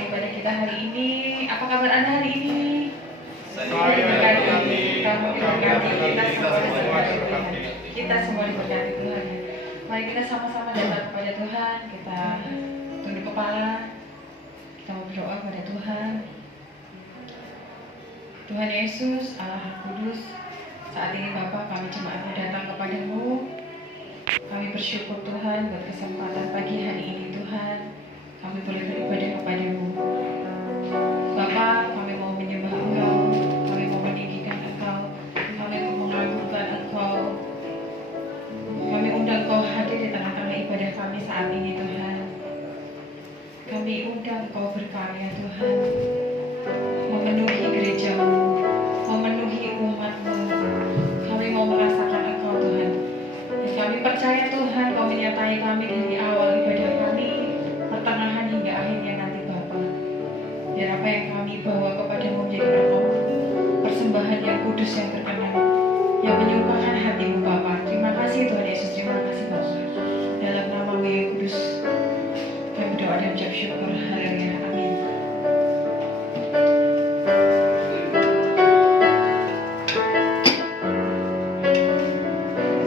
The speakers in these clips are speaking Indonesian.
mengawali ibadah kita hari ini. Apa kabar Anda hari ini? Saya diberkati, kamu diberkati, kita Tuhan. semua diberkati Tuhan. Mari kita sama-sama datang kepada Tuhan. Kita tunduk kepala. Kita mau berdoa kepada Tuhan. Tuhan Yesus, Allah Kudus, saat ini Bapa, kami jemaatnya datang kepadamu. Kami bersyukur Tuhan buat kesempatan pagi hari ini Tuhan. Kami boleh beribadah kepadamu. Bapa, kami mau menyembah Engkau, kami mau meninggikan Engkau, kami mau mengagungkan Engkau. Kami undang Engkau hadir di tengah-tengah ibadah kami saat ini Tuhan. Kami undang Engkau berkarya Tuhan, memenuhi gerejamu, memenuhi umatmu. Kami mau merasakan Engkau Tuhan. Dan kami percaya Tuhan Kau menyertai kami dari awal ibadah kami, pertengahan hingga akhirnya nanti Bapa. Biar apa yang kami bawa kepadamu menjadi persembahan yang kudus, yang terkenan, yang menyukakan hatimu Bapa. Terima kasih Tuhan Yesus, terima kasih Bapa. Dalam nama-Mu yang kudus kami berdoa dan ucap syukur. Haleluya, amin.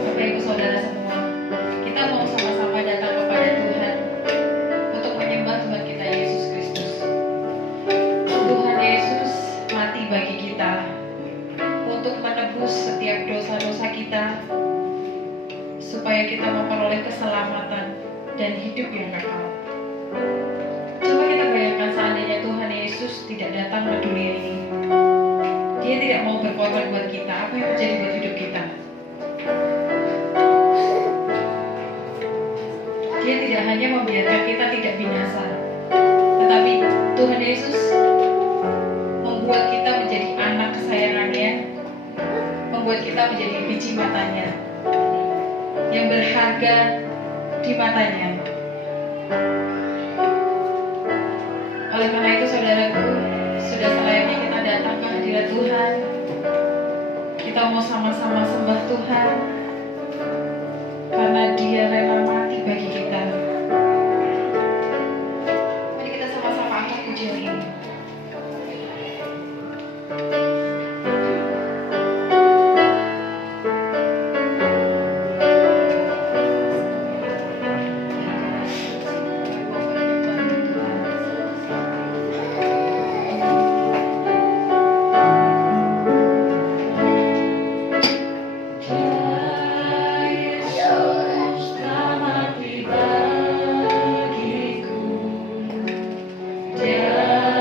Bapak Ibu Saudara semua, kita mau sama-sama datang kepada Tuhan untuk menyembah Tuhan kita Yesus Kristus. Tuhan Yesus mati bagi kita untuk menebus setiap dosa-dosa kita, supaya kita memperoleh keselamatan dan hidup yang kekal. Coba kita bayangkan seandainya Tuhan Yesus tidak datang ke dunia ini. Dia tidak mau berkorban buat kita. Apa yang terjadi buat hidup kita? Dia tidak hanya membiarkan kita tidak binasa, tetapi Tuhan Yesus membuat kita menjadi anak kesayangannya, membuat kita menjadi biji matanya, yang berharga di matanya. Oleh karena itu saudaraku, sudah selayaknya kita datang ke hadirat Tuhan. Kita mau sama-sama sembah Tuhan, karena Dia rela mati bagi kita. Mari kita sama-sama angkat pujian ini. Yeah.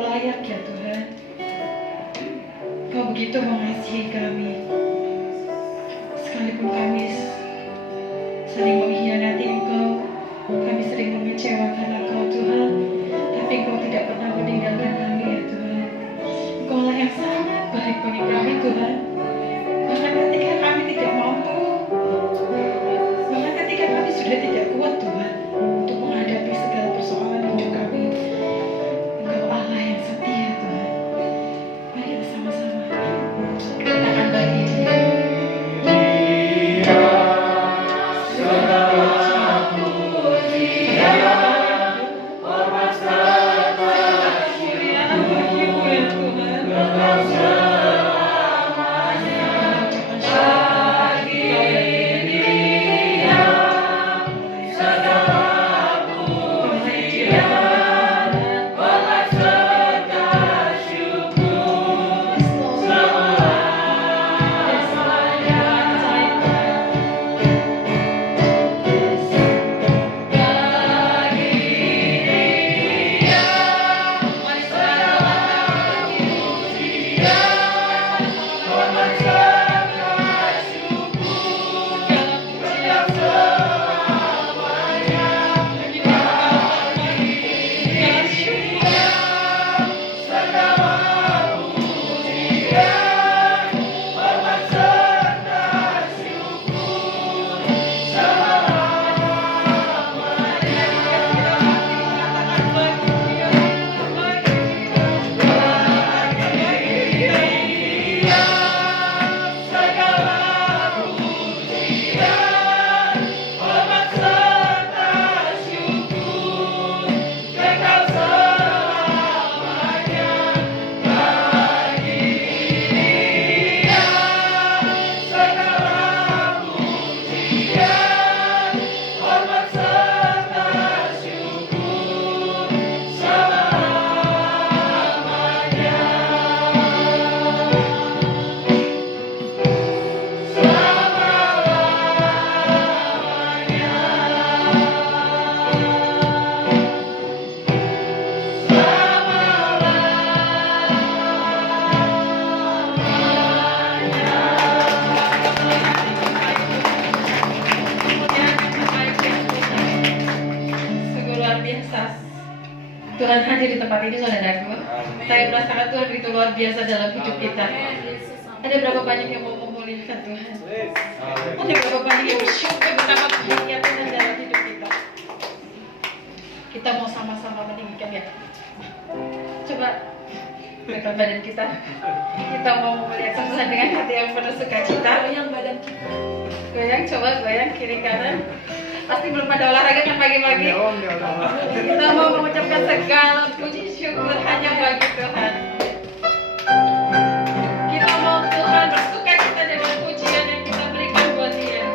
Engkau layak ya Tuhan. Engkau begitu mengasihi kami. Sekalipun kami sering mengkhianati Engkau, kami sering mengecewakan Engkau Tuhan, tapi Engkau tidak pernah meninggalkan kami ya Tuhan. Engkau lah yang sangat baik bagi kami Tuhan. Bahkan ketika kami tidak mampu, bahkan ketika kami sudah tidak kuat Tuhan untuk menghadapi segala persoalan hidup kami, Engkau Allah yang setia Tuhan. Mari kita sama-sama katakan bagi Dia. Tuhan hadir di tempat ini saudaraku. Saya merasakan Tuhan begitu luar biasa dalam hidup kita. Ada berapa banyak yang mau memuliakan Tuhan? Ada berapa banyak yang bersyukur betapa bahagia Tuhan dalam hidup kita? Kita mau sama-sama meninggikan ya. Coba berikan badan kita. Kita mau memuliakan Tuhan dengan hati yang penuh sukacita. Goyang badan kita. Goyang, coba goyang kiri kanan. Pasti belum pada olahraga kan pagi-pagi. Kita mau mengucapkan segala puji syukur hanya bagi Tuhan. Kita mau Tuhan bersuka cita dengan pujian yang kita berikan buat Dia.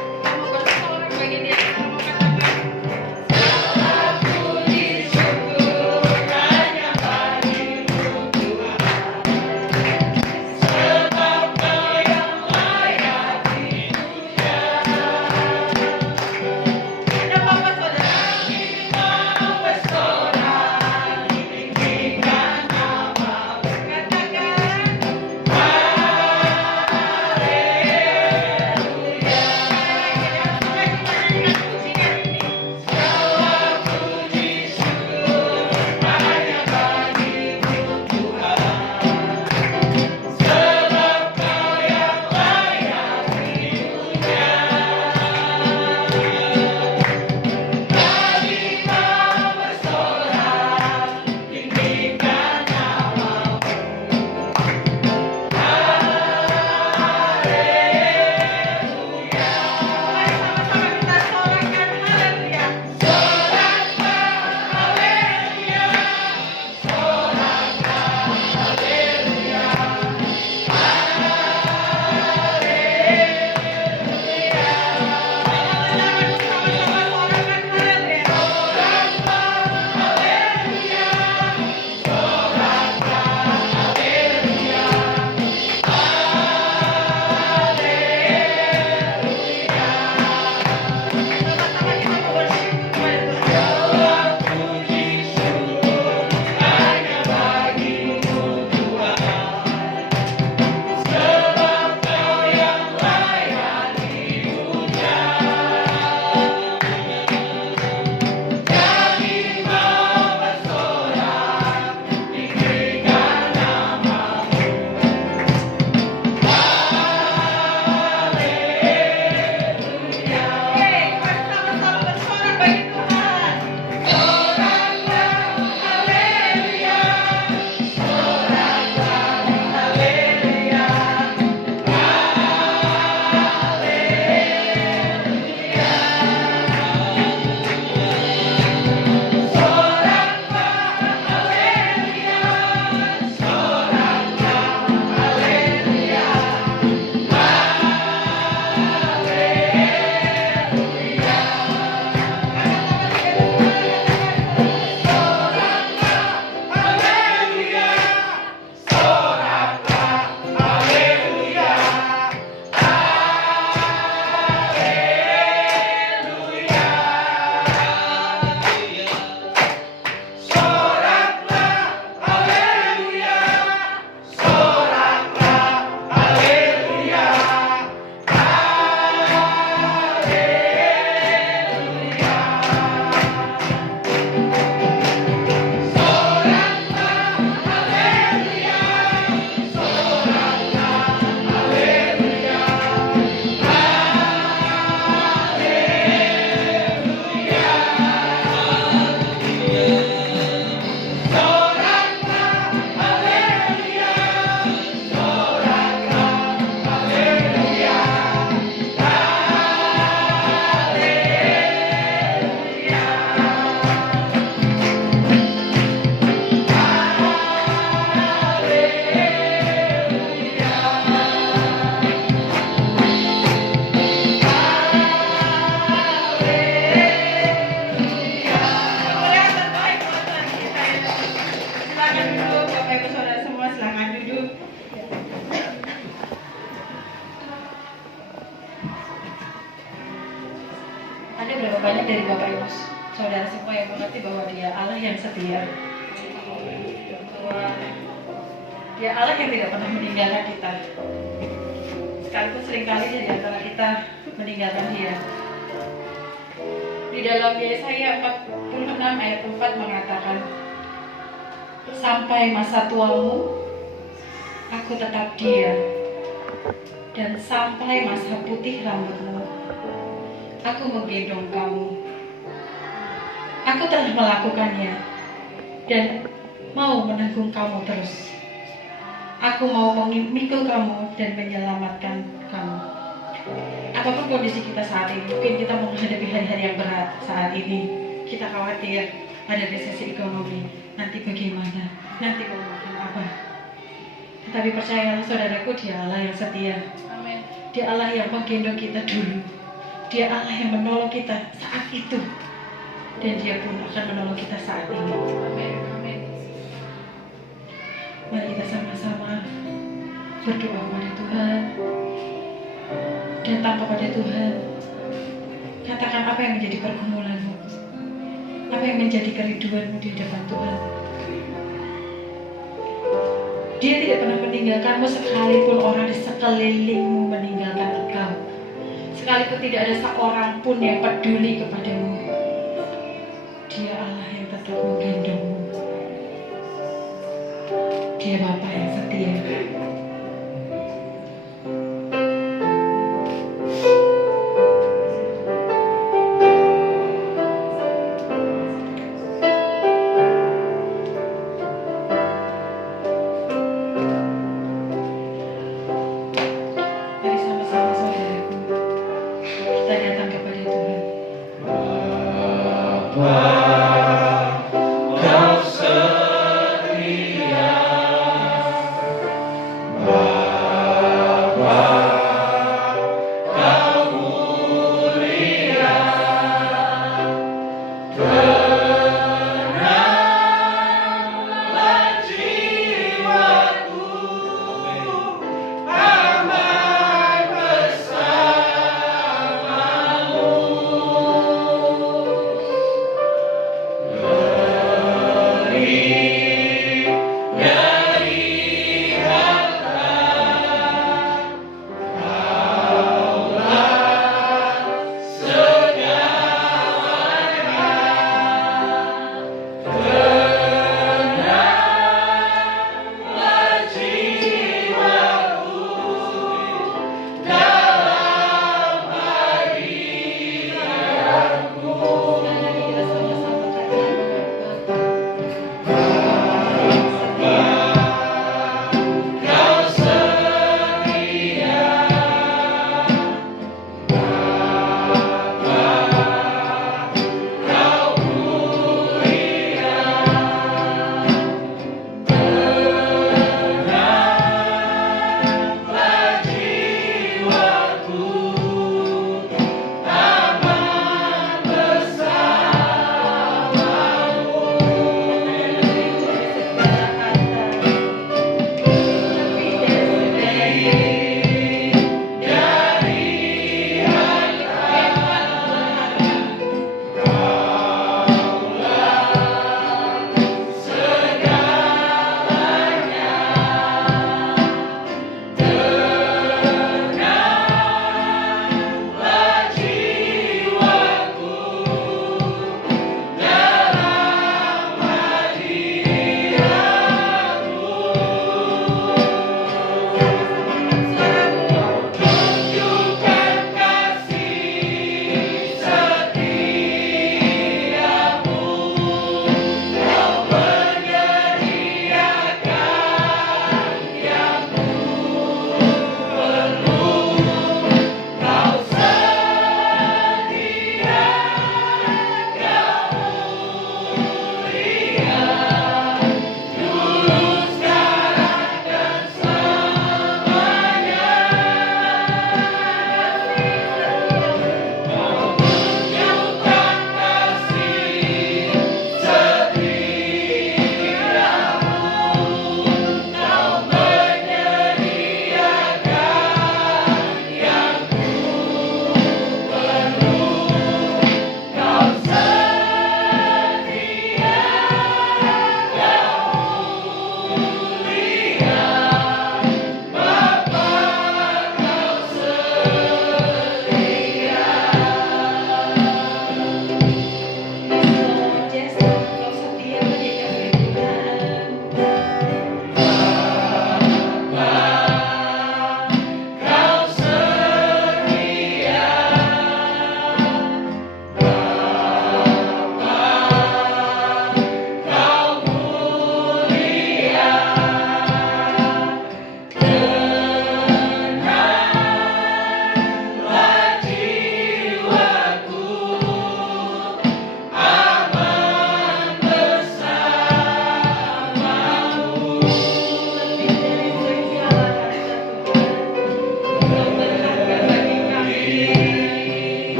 Kita mau bersorak bagi Dia. Kita mau katakan segala puji syukur hanya bagi Tuhan. Sebab Kau yang layak dipuja. baik dari Bapak Ibu Saudara semua yang mengerti bahwa Dia Allah yang setia, bahwa Dia Allah yang tidak pernah meninggalkan kita. Sekalipun seringkali di antara kita meninggalkan Dia. Di dalam Yesaya 46 ayat 4 mengatakan, sampai masa tuamu, aku tetap Dia, dan sampai masa putih rambutmu, aku menggendong kamu. Aku telah melakukannya dan mau menanggung kamu terus. Aku mau memikul kamu dan menyelamatkan kamu. Apapun kondisi kita saat ini, mungkin kita menghadapi hari-hari yang berat saat ini. Kita khawatir ada resesi ekonomi. Nanti bagaimana? Nanti mau makan apa? Tetapi percayalah saudaraku, Dia Allah yang setia. Amin. Dia Allah yang menggendong kita dulu. Dia Allah yang menolong kita saat itu. Dan Dia pun akan menolong kita saat ini. Amin. Amin. Mari kita sama-sama berdoa kepada Tuhan. Datang kepada Tuhan. Katakan apa yang menjadi pergumulanmu, apa yang menjadi kerinduanmu di hadapan Tuhan. Dia tidak pernah meninggalkanmu sekalipun orang di sekelilingmu meninggalkan engkau. Sekalipun tidak ada seorang pun yang peduli kepadamu. Dia Allah yang tetap menggendongmu. Dia Bapa yang setia. Mari sama-sama saudaraku, kita datang kepada Tuhan.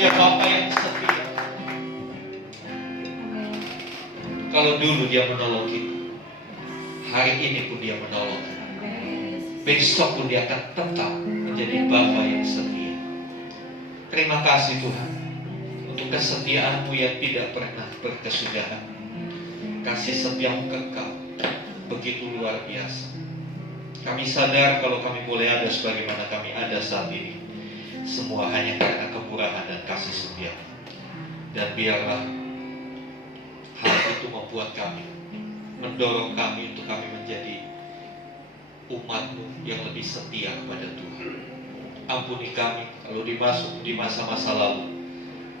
Ya Bapa yang setia. Kalau dulu dia menolong kita, hari ini pun dia menolong kita. Besok pun dia akan tetap menjadi Bapa yang setia. Terima kasih Tuhan untuk kesetiaan-Mu yang tidak pernah berkesudahan. Kasih setiamu kekal begitu luar biasa. Kami sadar kalau kami boleh ada sebagaimana kami ada saat ini, semua hanya karena kemurahan dan kasih setia. Dan biarlah hal itu membuat kami, mendorong kami untuk kami menjadi umat-Mu yang lebih setia kepada Tuhan. Ampuni kami kalau di masa-masa lalu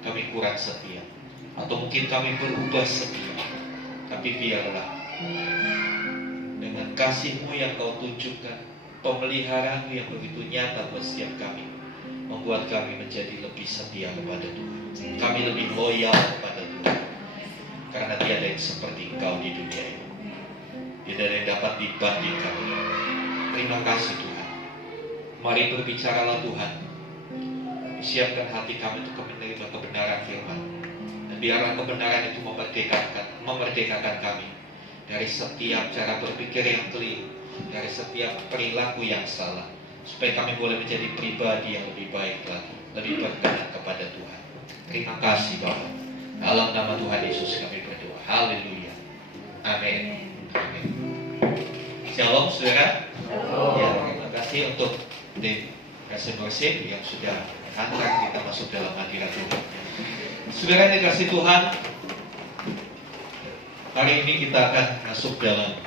kami kurang setia, atau mungkin kami berubah setia. Tapi biarlah dengan kasih-Mu yang Kau tunjukkan, pemeliharaan-Mu yang begitu nyata buat setiap kami, membuat kami menjadi lebih setia kepada Tuhan. Kami lebih loyal kepada Tuhan, karena tiada yang seperti Engkau di dunia ini. Tidak ada yang dapat dibandingkan. Terima kasih Tuhan. Mari berbicaralah Tuhan. Siapkan hati kami untuk menerima kebenaran firman. Dan biarlah kebenaran itu memerdekakan kami dari setiap cara berpikir yang keliru, dari setiap perilaku yang salah, supaya kami boleh menjadi pribadi yang lebih baik lagi, lebih berkenan kepada Tuhan. Terima kasih Bapa. Dalam nama Tuhan Yesus kami berdoa. Haleluya. Amin. Amin. Shalom saudara. Ya, terima kasih untuk tim kasih worship yang sudah hantar kita masuk dalam hadirat Tuhan. Saudara yang dikasih Tuhan, hari ini kita akan masuk dalam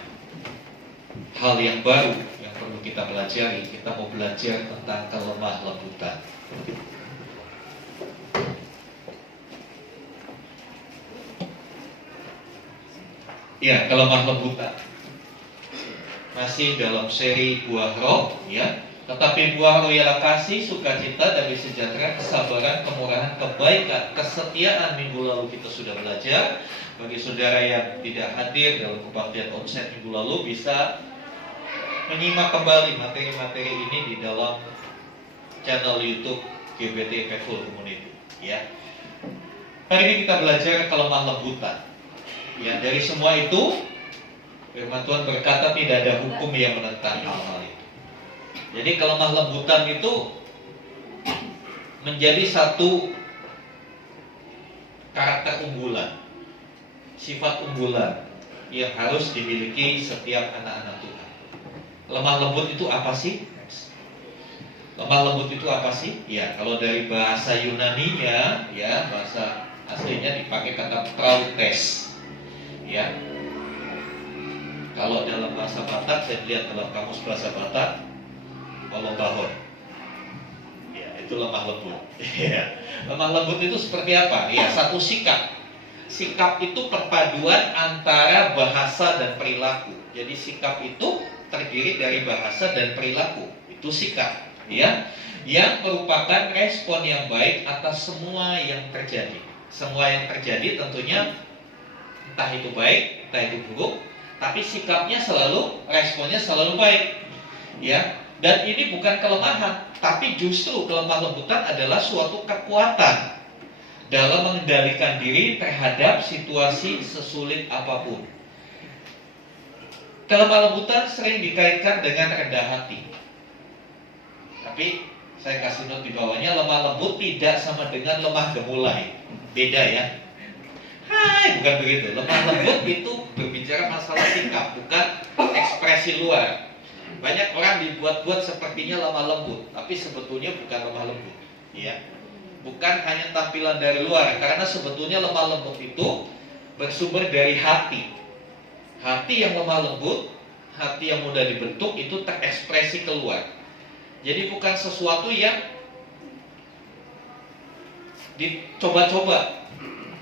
hal yang baru yang perlu kita pelajari. Kita mau belajar tentang kelemah lembutan. Ya, kelemah lembutan. Masih dalam seri buah roh, ya. Tetapi buah roh ialah kasih, sukacita, damai sejahtera, kesabaran, kemurahan, kebaikan, kesetiaan. Minggu lalu kita sudah belajar. Bagi saudara yang tidak hadir dalam kebaktian onsite minggu lalu, bisa menyimak kembali materi-materi ini di dalam channel YouTube GBT Faithful Community, ya. Hari ini kita belajar kelemah lembutan. Ya, dari semua itu firman Tuhan berkata tidak ada hukum yang menentang hal-hal itu. Jadi kelemah lembutan itu menjadi satu karakter unggulan, sifat unggulan yang harus dimiliki setiap anak-anak Tuhan. Lemah lembut itu apa sih? Lemah lembut itu apa sih? Ya, kalau dari bahasa Yunaninya, ya, bahasa aslinya dipakai kata prautes. Ya. Kalau dalam bahasa Batak, saya lihat dalam kamus bahasa Batak, bahon. Ya, itu lemah lembut. Ya. Lemah lembut itu seperti apa? Ya, satu sikap. Sikap itu perpaduan antara bahasa dan perilaku. Jadi sikap itu terdiri dari bahasa dan perilaku. Itu sikap, ya. Yang merupakan respon yang baik atas semua yang terjadi. Semua yang terjadi tentunya entah itu baik, entah itu buruk, tapi sikapnya selalu, responnya selalu baik, ya. Dan ini bukan kelemahan, tapi justru kelemah lembutan adalah suatu kekuatan dalam mengendalikan diri terhadap situasi sesulit apapun. Kelemah lembutan sering dikaitkan dengan rendah hati. Tapi saya kasih note di bawahnya, lemah lembut tidak sama dengan lemah gemulai. Beda ya. Hai, bukan begitu. Lemah lembut itu berbicara masalah sikap, bukan ekspresi luar. Banyak orang dibuat-buat sepertinya lemah lembut, tapi sebetulnya bukan lemah lembut, ya. Bukan hanya tampilan dari luar, karena sebetulnya lemah lembut itu bersumber dari hati. Hati yang lemah lembut, hati yang mudah dibentuk itu terekspresi keluar. Jadi bukan sesuatu yang dicoba-coba,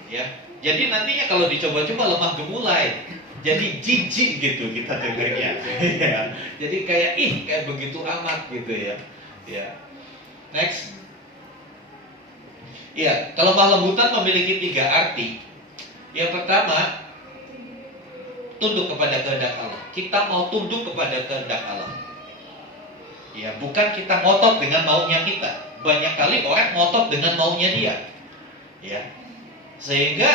ya. Jadi nantinya kalau dicoba-coba lemah gemulai, jadi jijik gitu kita dengarnya. Ya. Jadi kayak begitu amat gitu ya. Ya. Next. Ya, kelemah lembutan memiliki 3 arti. Yang pertama, tunduk kepada kehendak Allah. Kita mau tunduk kepada kehendak Allah. Ya, bukan kita ngotot dengan maunya kita. Banyak kali orang ngotot dengan maunya dia. Ya. Sehingga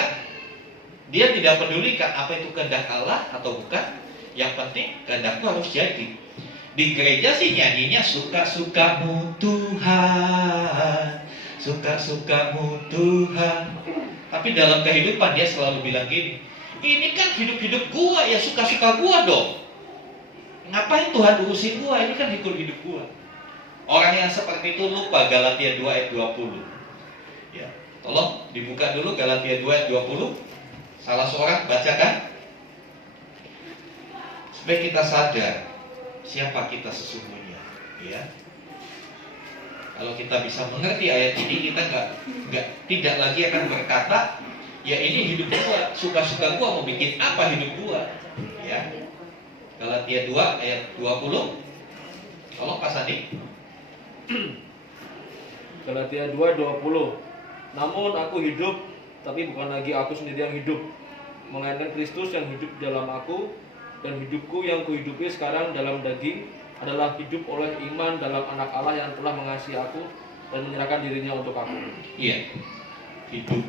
dia tidak pedulikan apa itu kehendak Allah atau bukan. Yang penting kehendakku harus jadi. Di gereja sih nyanyinya suka-sukamu Tuhan, suka-sukamu Tuhan. Tapi dalam kehidupan dia selalu bilang gini, ini kan hidup-hidup gua, ya suka-suka gua dong. Ngapain Tuhan urusin gua? Ini kan hidup gua. Orang yang seperti itu lupa Galatia 2 ayat 20. Ya, tolong dibuka dulu Galatia 2 ayat 20. Salah seorang bacakan. Supaya kita sadar siapa kita sesungguhnya, ya. Kalau kita bisa mengerti ayat ini, kita tidak lagi akan berkata, ya ini hidup gua, suka-suka gua, mau bikin apa hidup gua, ya. Galatia 2 ayat 20. Tolong Pak Sandi. Galatia 2:20. Namun aku hidup, tapi bukan lagi aku sendiri yang hidup, melainkan Kristus yang hidup dalam aku. Dan hidupku yang kuhidupi sekarang dalam daging adalah hidup oleh iman dalam anak Allah yang telah mengasihi aku dan menyerahkan dirinya untuk aku. Iya, hidup.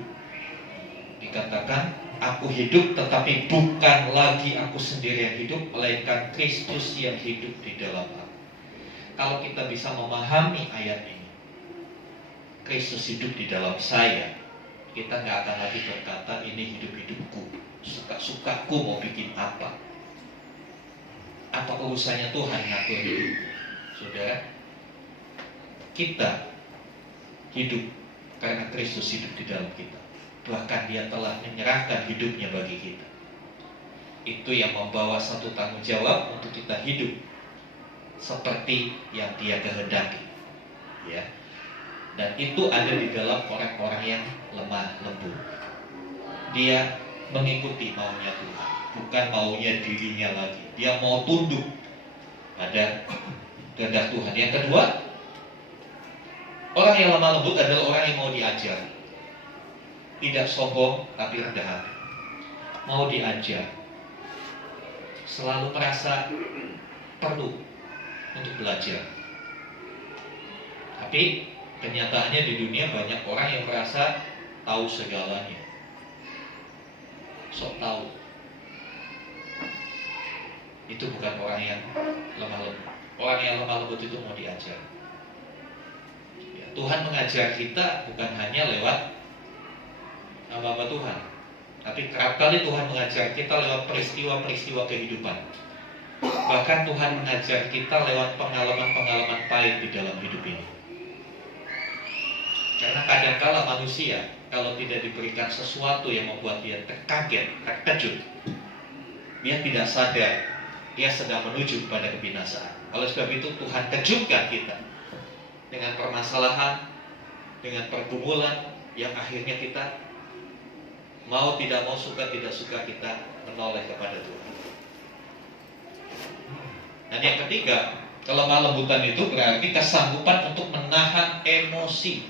Dikatakan, aku hidup tetapi bukan lagi aku sendiri yang hidup, melainkan Kristus yang hidup di dalam aku. Kalau kita bisa memahami ayat ini, Kristus hidup di dalam saya, kita nggak akan lagi berkata ini hidup-hidupku, suka-sukaku mau bikin apa. Apa urusannya Tuhan ngatur hidup? Saudara, kita hidup karena Kristus hidup di dalam kita. Bahkan Dia telah menyerahkan hidupnya bagi kita. Itu yang membawa satu tanggung jawab untuk kita hidup seperti yang Dia kehendaki, ya. Dan itu ada di dalam orang-orang yang lemah lembut. Dia mengikuti maunya Tuhan, bukan maunya dirinya lagi. Dia mau tunduk pada kehendak Tuhan. Yang kedua, orang yang lemah lembut adalah orang yang mau diajar. Tidak sombong tapi rendah hati. Mau diajar. Selalu merasa perlu untuk belajar. Tapi kenyataannya di dunia banyak orang yang merasa tahu segalanya. Sok tahu. Itu bukan orang yang lemah lembut. Orang yang lemah lembut itu mau diajar. Ya, Tuhan mengajar kita bukan hanya lewat hamba-hamba Tuhan, tapi kerap kali Tuhan mengajar kita lewat peristiwa-peristiwa kehidupan. Bahkan Tuhan mengajar kita lewat pengalaman-pengalaman pahit di dalam hidup ini. Karena kadangkala manusia kalau tidak diberikan sesuatu yang membuat dia terkaget, terkejut, dia tidak sadar dia sedang menuju pada kebinasaan. Oleh sebab itu Tuhan kejutkan kita dengan permasalahan, dengan pergumulan yang akhirnya kita mau tidak mau, suka tidak suka, kita menoleh kepada Tuhan. Dan yang ketiga, kelemah lembutan itu berarti kesanggupan untuk menahan emosi.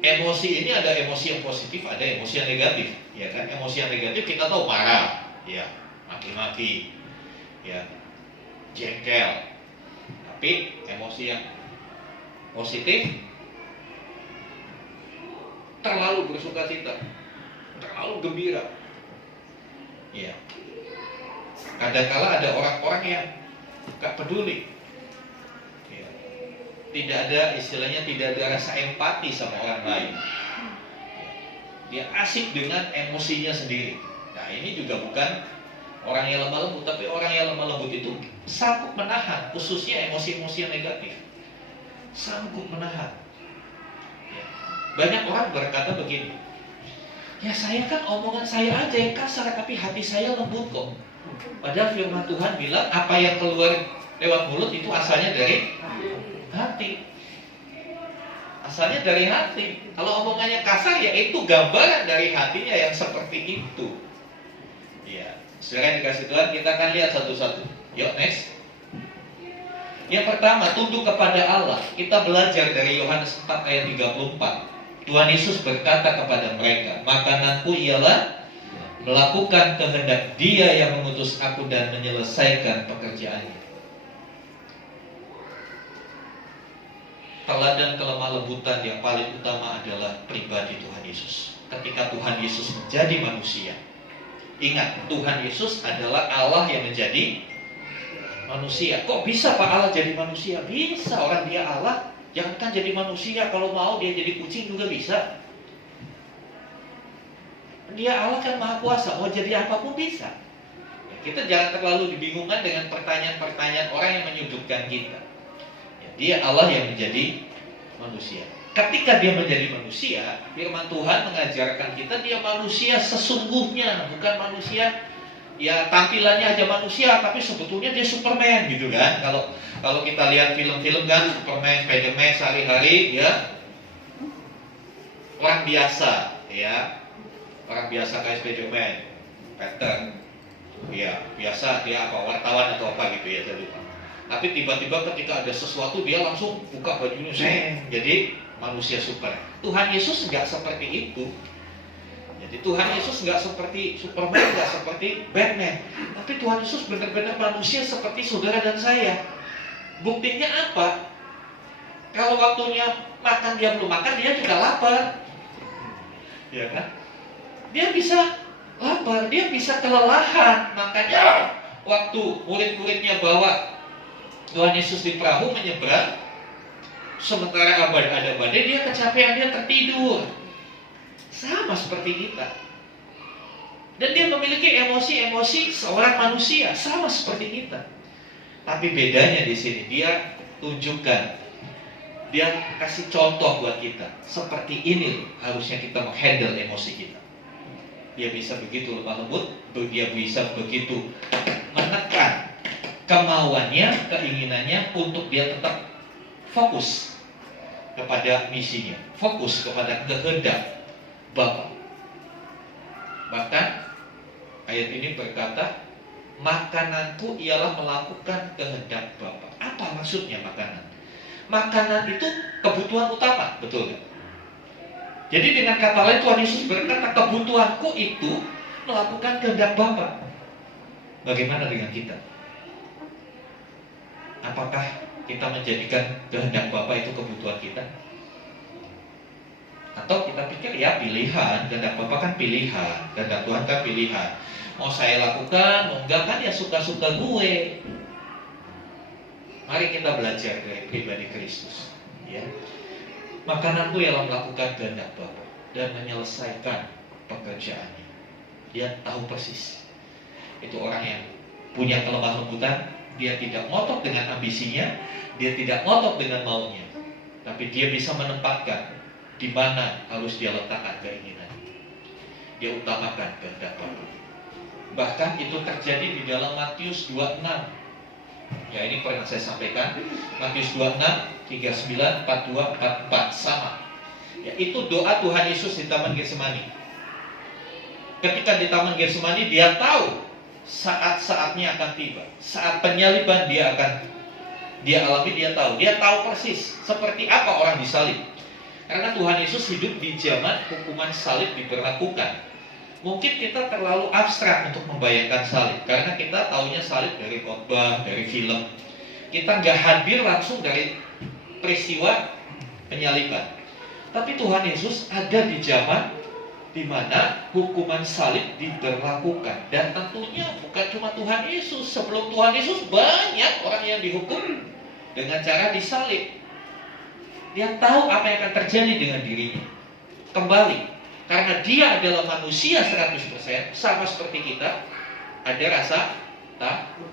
Emosi ini ada emosi yang positif, ada emosi yang negatif, ya kan? Emosi yang negatif kita tahu marah, ya, maki-maki, ya, jengkel. Tapi emosi yang positif terlalu bersukacita, terlalu gembira. Ya. Kadang-kala ada orang-orang yang gak peduli. Ya. Tidak ada, istilahnya tidak ada rasa empati sama orang lain. Dia asik dengan emosinya sendiri. Nah, ini juga bukan orang yang lemah lembut, tapi orang yang lemah lembut itu sanggup menahan, khususnya emosi-emosi yang negatif. Sanggup menahan. Ya. Banyak orang berkata begini, ya saya kan omongan saya aja yang kasar, tapi hati saya lembut kok. Padahal firman Tuhan bilang apa yang keluar lewat mulut itu asalnya dari hati. Asalnya dari hati. Kalau omongannya kasar, ya itu gambaran dari hatinya yang seperti itu. Ya, saudara yang dikasih Tuhan, kita akan lihat satu-satu. Yuk, next. Yang pertama, tunduk kepada Allah. Kita belajar dari Yohanes 4 ayat 34. Tuhan Yesus berkata kepada mereka, makananku ialah melakukan kehendak Dia yang mengutus aku dan menyelesaikan pekerjaannya. teladan kelemah lembutan yang paling utama adalah pribadi Tuhan Yesus. Ketika Tuhan Yesus menjadi manusia, ingat, Tuhan Yesus adalah Allah yang menjadi manusia. Kok bisa Pak Allah jadi manusia? Bisa, orang dia Allah, jangankan jadi manusia, kalau mau dia jadi kucing juga bisa. Dia Allah kan maha kuasa, mau jadi apapun bisa. Kita jangan terlalu dibingungkan dengan pertanyaan-pertanyaan orang yang menyudutkan kita. Dia Allah yang menjadi manusia. Ketika dia menjadi manusia, firman Tuhan mengajarkan kita dia manusia sesungguhnya, bukan manusia ya tampilannya aja manusia, tapi sebetulnya dia Superman gitu kan. Kalau kita lihat film-film kan, Superman, Spiderman sehari-hari ya orang biasa ya. Orang biasa kayak Spiderman, Peter, ya biasa dia apa wartawan atau apa gitu ya, saya lupa. Tapi tiba-tiba ketika ada sesuatu dia langsung buka bajunya, jadi manusia super. Tuhan Yesus nggak seperti itu. Jadi Tuhan Yesus nggak seperti Superman, nggak seperti Batman. Tapi Tuhan Yesus benar-benar manusia seperti saudara dan saya. Buktinya apa? Kalau waktunya makan dia belum makan, dia juga lapar, ya kan? Dia bisa lapar, dia bisa kelelahan. Makanya waktu murid-muridnya bawa Tuhan Yesus di perahu menyeberang, sementara ada badai, dia kecapean, dia tertidur. Sama seperti kita. Dan dia memiliki emosi-emosi seorang manusia, sama seperti kita. Tapi bedanya di sini, dia tunjukkan, dia kasih contoh buat kita. Seperti ini harusnya kita menghandle emosi kita. Dia bisa begitu lemah lembut, dia bisa begitu menekan kemauannya, keinginannya untuk dia tetap fokus kepada misinya, fokus kepada kehendak Bapa. Bahkan ayat ini berkata, makananku ialah melakukan kehendak Bapa. Apa maksudnya makanan? Makanan itu kebutuhan utama, betul kan? Jadi dengan kata lain Tuhan Yesus berkata, kebutuhanku itu melakukan kehendak Bapa. Bagaimana dengan kita? Apakah kita menjadikan kehendak Bapa itu kebutuhan kita? Atau kita pikir ya pilihan, kehendak Bapa kan pilihan, kehendak Tuhan kan pilihan. Mau saya lakukan, mau enggak kan ya suka-suka gue. Mari kita belajar dari pribadi Kristus, ya. Makananku ialah melakukan kehendak Bapa dan menyelesaikan pekerjaannya. Dia tahu persis. Itu orang yang punya kelemah lembutan. Dia tidak ngotot dengan ambisinya, dia tidak ngotot dengan maunya, tapi dia bisa menempatkan di mana harus dia letakkan keinginan. Dia utamakan kehendak Bapa. Bahkan itu terjadi di dalam Matius 26. Ya, ini pernah saya sampaikan. Matius 26, 39, 42, 44 sama. Ya, itu doa Tuhan Yesus di Taman Getsemani. Ketika di Taman Getsemani dia tahu saat-saatnya akan tiba. Saat penyaliban dia alami, dia tahu persis seperti apa orang disalib. Karena Tuhan Yesus hidup di zaman hukuman salib diberlakukan. Mungkin kita terlalu abstrak untuk membayangkan salib, karena kita taunya salib dari khotbah, dari film. Kita nggak hadir langsung dari peristiwa penyaliban. Tapi Tuhan Yesus ada di zaman di mana hukuman salib diberlakukan. Dan tentunya bukan cuma Tuhan Yesus. Sebelum Tuhan Yesus banyak orang yang dihukum dengan cara disalib. Dia tahu apa yang akan terjadi dengan dirinya. Kembali, karena dia adalah manusia 100%, sama seperti kita, ada rasa takut.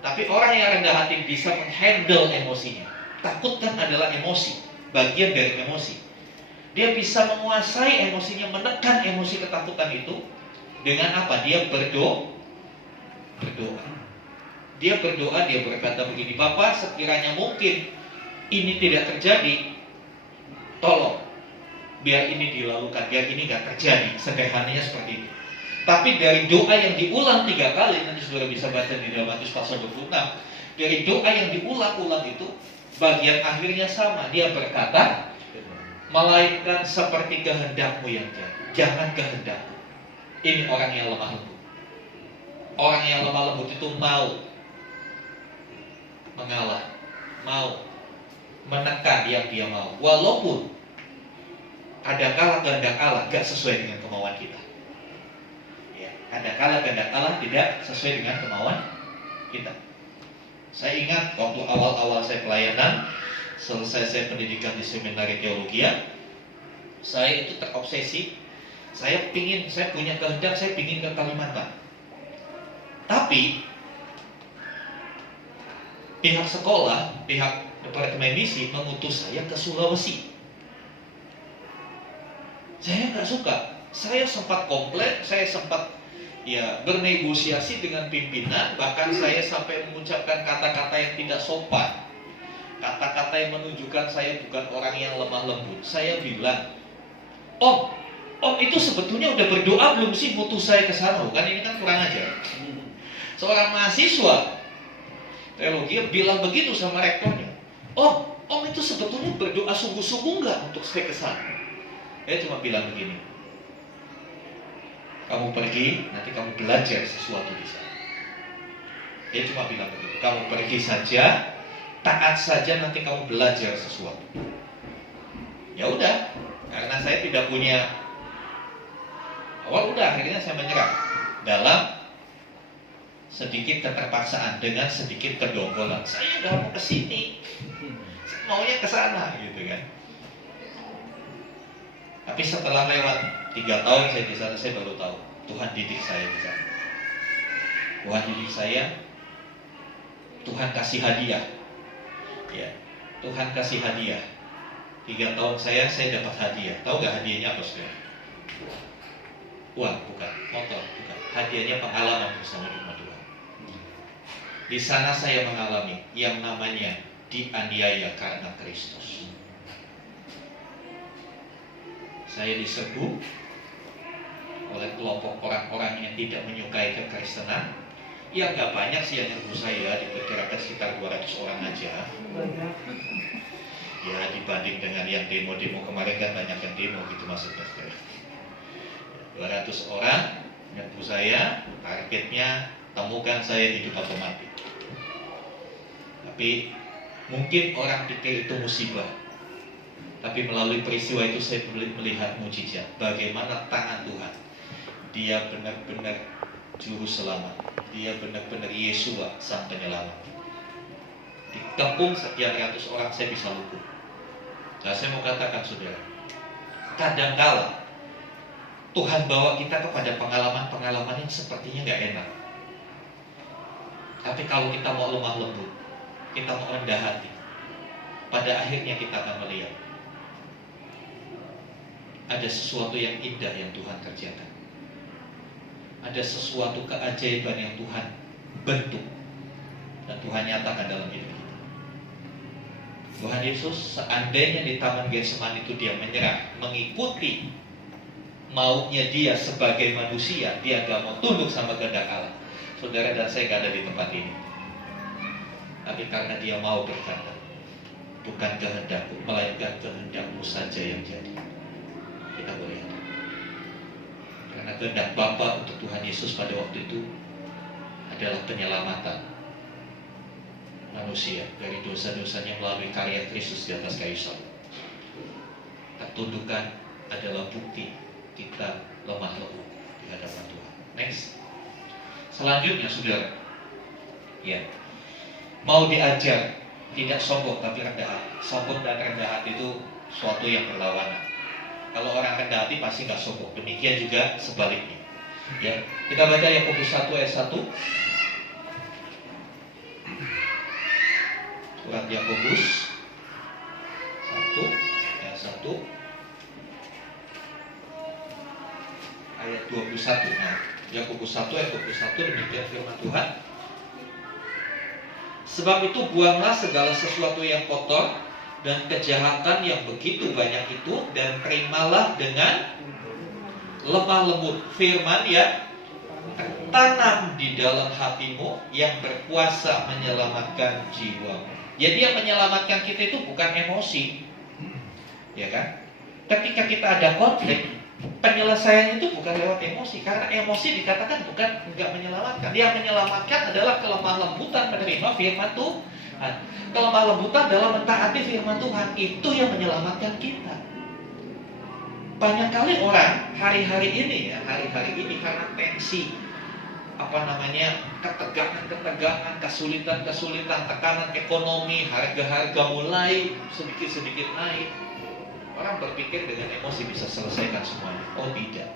Tapi orang yang rendah hati bisa menghandle emosinya. Takut kan adalah emosi, bagian dari emosi. Dia bisa menguasai emosinya, menekan emosi ketakutan itu dengan apa? Dia berdoa. Dia berdoa, dia berkata begini, Bapa, sekiranya mungkin ini tidak terjadi, tolong biar ini dilakukan, biar ini gak terjadi. Sederhananya seperti itu. Tapi dari doa yang diulang 3 kali, nanti saudara bisa baca di dalam Matius pasal 26. Dari doa yang diulang-ulang itu, bagian akhirnya sama. Dia berkata, melainkan seperti kehendakmu yang jadi, jangan kehendakku. Ini orang yang lemah lembut. Orang yang lemah lembut itu mau mengalah mau menekan yang dia mau, walaupun kadang-kala kehendak Allah gak sesuai dengan kemauan kita. Ya, kadang-kala kehendak Allah tidak sesuai dengan kemauan kita. Saya ingat waktu awal-awal saya pelayanan, selesai saya pendidikan di seminari teologi, saya itu terobsesi. Saya punya kehendak, saya pingin ke Kalimantan. Tapi pihak sekolah, pihak departemen misi mengutus saya ke Sulawesi. Saya nggak suka. Saya sempat komplain, saya sempat bernegosiasi dengan pimpinan, bahkan saya sampai mengucapkan kata-kata yang tidak sopan, kata-kata yang menunjukkan saya bukan orang yang lemah lembut. Saya bilang, Om itu sebetulnya udah berdoa belum sih mutus saya ke sana? Kan ini kan kurang ajar. Seorang mahasiswa teologi bilang begitu sama rektornya. Om itu sebetulnya berdoa sungguh-sungguh nggak untuk saya ke sana? Saya cuma bilang begini, kamu pergi, nanti kamu belajar sesuatu di sana. Dia cuma bilang begitu, kamu pergi saja, taat saja, nanti kamu belajar sesuatu. Ya udah, karena saya tidak punya akhirnya saya menyerah dalam sedikit keterpaksaan dengan sedikit kedongkolan. Saya nggak mau ke sini, saya maunya ke sana, gitu kan. Tapi setelah lewat 3 tahun saya di sana, saya baru tahu Tuhan didik saya di sana. Tuhan didik saya, Tuhan kasih hadiah. Ya, Tuhan kasih hadiah. 3 tahun saya dapat hadiah. Tahu nggak hadiahnya apa, saudara? Uang, bukan. Motor, bukan. Hadiahnya pengalaman bersama dengan Tuhan. Di sana saya mengalami yang namanya dianiaya karena Kristus. Saya diserbu oleh kelompok orang-orang yang tidak menyukai kekristenan. Ya nggak banyak sih yang serbu saya, diperkirakan sekitar 200 orang aja. Ya dibanding dengan yang demo-demo kemarin kan banyak yang demo gitu maksudnya. 200 orang nyerbu saya, targetnya temukan saya hidup atau mati. Tapi mungkin orang pikir itu musibah. Tapi melalui peristiwa itu saya melihat mujizat. Bagaimana tangan Tuhan. Dia benar-benar juru selamat. Dia benar-benar Yesua sang penyelamat. Dikepung sekian ratus orang saya bisa lumpuh. Nah saya mau katakan saudara, kadangkala Tuhan bawa kita kepada pengalaman-pengalaman yang sepertinya gak enak. Tapi kalau kita mau lemah lembut, kita mau rendah hati, pada akhirnya kita akan melihat ada sesuatu yang indah yang Tuhan kerjakan. Ada sesuatu keajaiban yang Tuhan bentuk dan Tuhan nyatakan dalam hidup kita. Tuhan Yesus seandainya di Taman Getsemani itu dia menyerah, mengikuti maunya dia sebagai manusia, dia gak mau tunduk sama kehendak Allah. Saudara dan saya gak ada di tempat ini. Tapi karena dia mau berkata, bukan kehendakku, melainkan kehendakmu saja yang jadi. Kita boleh ada. Karena kehendak Bapa untuk Tuhan Yesus pada waktu itu adalah penyelamatan manusia dari dosa-dosanya melalui karya Kristus di atas kayu salib. Ketundukan adalah bukti kita lemah lembut di hadapan Tuhan. Next. Selanjutnya saudara, ya, mau diajar tidak sombong tapi rendah hati. Sombong dan rendah hati itu suatu yang berlawanan. Kalau orang rendah hati pasti nggak sombong. Demikian juga sebaliknya. Ya, kita baca Yakobus 1 ayat 1. Surat Yakobus 1 ayat 1 ayat 21. Nah, Yakobus 1 ayat 21 demikian firman Tuhan. Sebab itu buanglah segala sesuatu yang kotor dan kejahatan yang begitu banyak itu, dan terimalah dengan lemah lembut firman yang tertanam di dalam hatimu, yang berkuasa menyelamatkan jiwamu. Jadi yang menyelamatkan kita itu bukan emosi, ya kan? Ketika kita ada konflik, penyelesaian itu bukan lewat emosi, karena emosi dikatakan bukan enggak menyelamatkan. Yang menyelamatkan adalah kelemah lembutan menerima firman Tuhan. Kelemah lembutan dalam mentaati firman Tuhan itu yang menyelamatkan kita. Banyak kali orang hari-hari ini karena tensi, ketegangan, kesulitan, tekanan ekonomi, harga-harga mulai sedikit-sedikit naik. Orang berpikir dengan emosi bisa selesaikan semuanya. Oh tidak.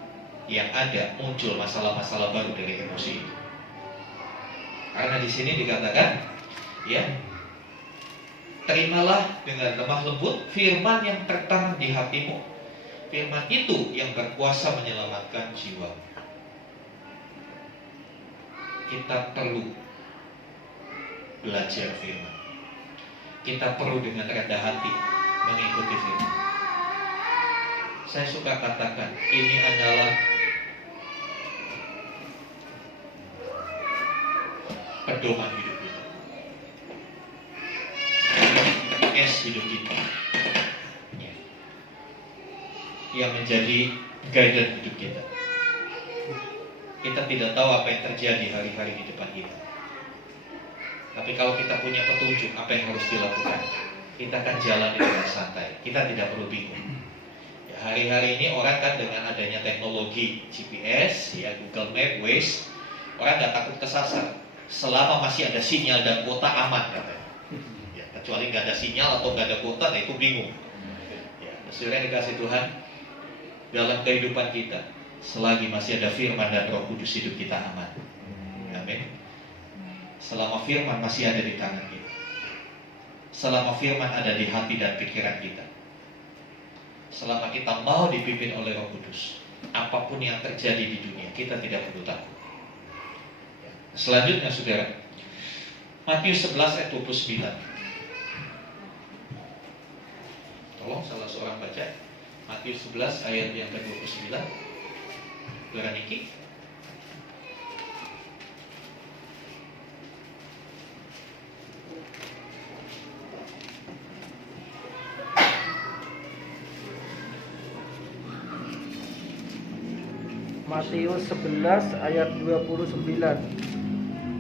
Yang ada muncul masalah-masalah baru dari emosi itu. Karena di sini dikatakan, ya, terimalah dengan lemah lembut firman yang tertanam di hatimu. Firman itu yang berkuasa menyelamatkan jiwa. Kita perlu belajar firman. Kita perlu dengan rendah hati mengikuti firman. Saya suka katakan, ini adalah pedoman hidup kita. GPS hidup kita. Ya. Yang menjadi guidance hidup kita. Kita tidak tahu apa yang terjadi hari-hari di depan kita. Tapi kalau kita punya petunjuk apa yang harus dilakukan, kita akan jalan dengan santai. Kita tidak perlu bingung. Ya, hari-hari ini orang kan dengan adanya teknologi GPS, ya Google Map, Waze, orang nggak takut kesasar. Selama masih ada sinyal dan kuota aman katanya. Ya, kecuali nggak ada sinyal atau nggak ada kuota, nah itu bingung. Ya, saudara yang dikasih Tuhan, dalam kehidupan kita, selagi masih ada firman dan Roh Kudus, hidup kita aman. Amin. Selama firman masih ada di tangan kita, selama firman ada di hati dan pikiran kita, selama kita mau dipimpin oleh Roh Kudus, apapun yang terjadi di dunia, kita tidak perlu takut. Selanjutnya saudara, Matius 11 ayat 29. Tolong salah seorang baca Matius 11 ayat yang ke-29. Saudara Niki. Matius 11 ayat 29.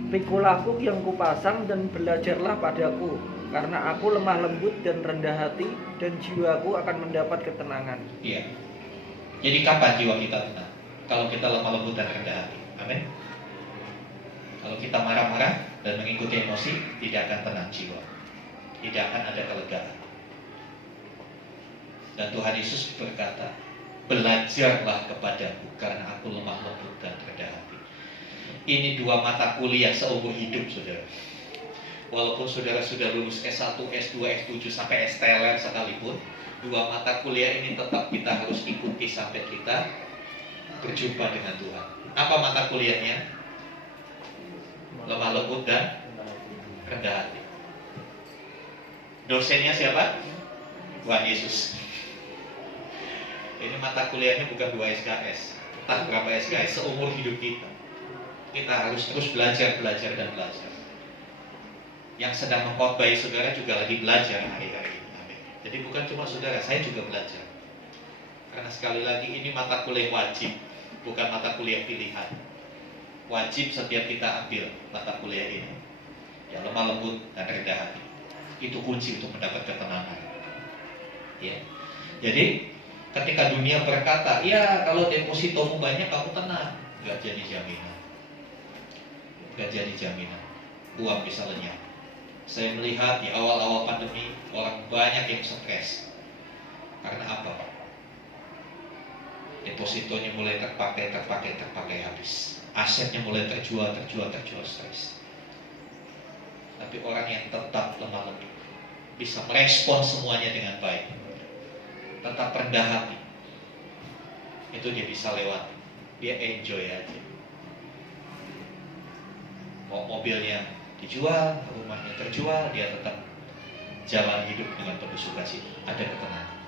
Pikulahku yang kupasang dan belajarlah padaku, karena aku lemah lembut dan rendah hati, dan jiwaku akan mendapat ketenangan. Iya. Jadi kapan jiwa kita tenang? Kalau kita lemah lembut dan rendah hati. Amin. Kalau kita marah-marah dan mengikuti emosi, tidak akan tenang jiwa. Tidak akan ada kelegaan. Dan Tuhan Yesus berkata, belajarlah kepadaku, karena aku lemah lembut dan rendah hati. Ini 2 mata kuliah seumur hidup, saudara. Walaupun saudara sudah lulus S1, S2, S7 sampai STLR sekalipun, 2 mata kuliah ini tetap kita harus ikuti sampai kita berjumpa dengan Tuhan. Apa mata kuliahnya? Lemah lembut dan rendah hati. Dosennya siapa? Tuhan Yesus. Ini mata kuliahnya bukan 2 SKS, entah berapa SKS seumur hidup kita. Kita harus terus belajar. Yang sedang mengkhotbahi saudara juga lagi belajar hari-hari ini. Amin. Jadi bukan cuma saudara, saya juga belajar. Karena sekali lagi ini mata kuliah wajib, bukan mata kuliah pilihan. Wajib setiap kita ambil mata kuliah ini. Ya, lemah lembut dan rendah hati. Itu kunci untuk mendapat ketenangan. Ya. Jadi ketika dunia berkata, ya kalau depositomu banyak kamu tenang, nggak jadi jaminan. Uang bisa lenyap. Saya melihat di awal-awal pandemi orang banyak yang stres. Karena apa? Depositonya mulai terpakai habis. Asetnya mulai terjual stres. Tapi orang yang tetap lemah lembut, bisa merespon semuanya dengan baik, tetap rendah hati, itu dia bisa lewat. Dia enjoy aja. Mau mobilnya dijual, rumahnya terjual, dia tetap jalan hidup dengan penuh sukacita, ada ketenangan.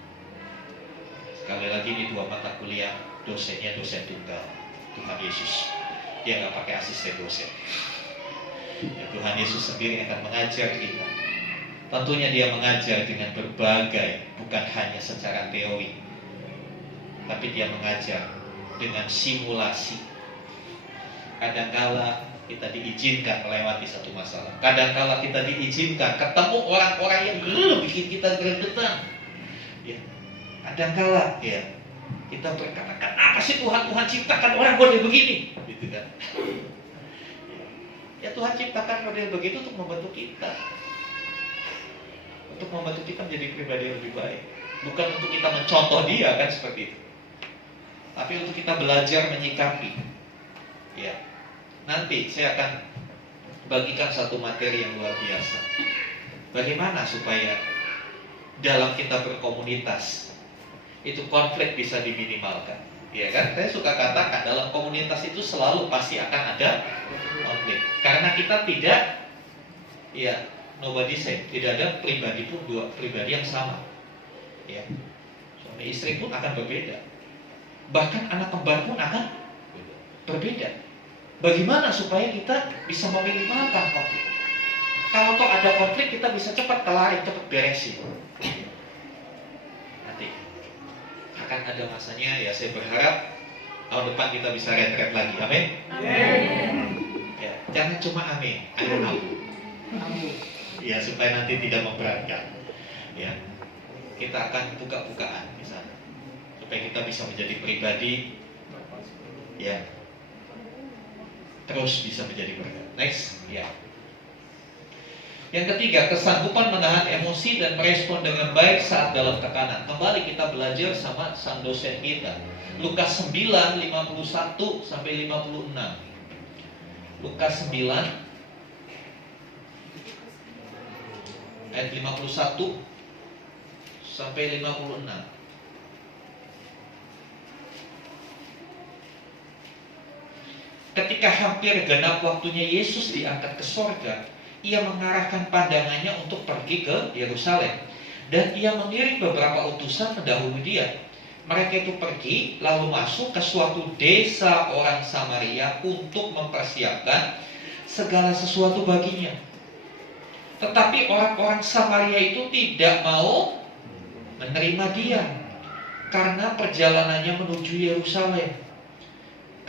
Sekali lagi ini 2 mata kuliah, dosennya dosen tunggal, Tuhan Yesus. Dia nggak pakai asisten dosen. Ya, Tuhan Yesus sendiri akan mengajar kita. Tentunya dia mengajar dengan berbagai, bukan hanya secara teori, tapi dia mengajar dengan simulasi. Kadangkala kita diizinkan melewati satu masalah. Kadangkala kita diizinkan ketemu orang-orang yang bikin kita gregetan. Ya, kadangkala ya kita berkata, kenapa sih Tuhan ciptakan orang model begini? Gitu kan? Ya Tuhan ciptakan model begitu untuk membantu kita, menjadi pribadi yang lebih baik, bukan untuk kita mencontoh dia kan seperti itu, tapi untuk kita belajar menyikapi. Ya, nanti saya akan bagikan satu materi yang luar biasa. Bagaimana supaya dalam kita berkomunitas itu konflik bisa diminimalkan, ya kan? Saya suka katakan dalam komunitas itu selalu pasti akan ada konflik, karena kita tidak, ya nobody say, tidak ada pribadi pun dua pribadi yang sama, ya suami istri pun akan berbeda, bahkan anak kembar pun akan berbeda. Bagaimana supaya kita bisa meminimalkan konflik? Kalau toh ada konflik, kita bisa cepat kelarin, cepat beresin. Nanti akan ada masanya, ya saya berharap tahun depan kita bisa retret lagi. Amin. Ya, jangan cuma amin, ada amin. Ya, supaya nanti tidak memberatkan. Ya, kita akan buka-bukaan misalnya, supaya kita bisa menjadi pribadi, ya, terus bisa menjadi berkat. Next, ya. Yang ketiga, kesanggupan menahan emosi dan merespon dengan baik saat dalam tekanan. Kembali kita belajar sama sang dosen kita, Lukas 9, 51 sampai 56. Lukas 9 ayat 51 sampai 56. Ketika hampir genap waktunya Yesus diangkat ke sorga, ia mengarahkan pandangannya untuk pergi ke Yerusalem, dan ia mengirim beberapa utusan mendahului dia. Mereka itu pergi lalu masuk ke suatu desa orang Samaria untuk mempersiapkan segala sesuatu baginya. Tetapi orang-orang Samaria itu tidak mau menerima dia karena perjalanannya menuju Yerusalem.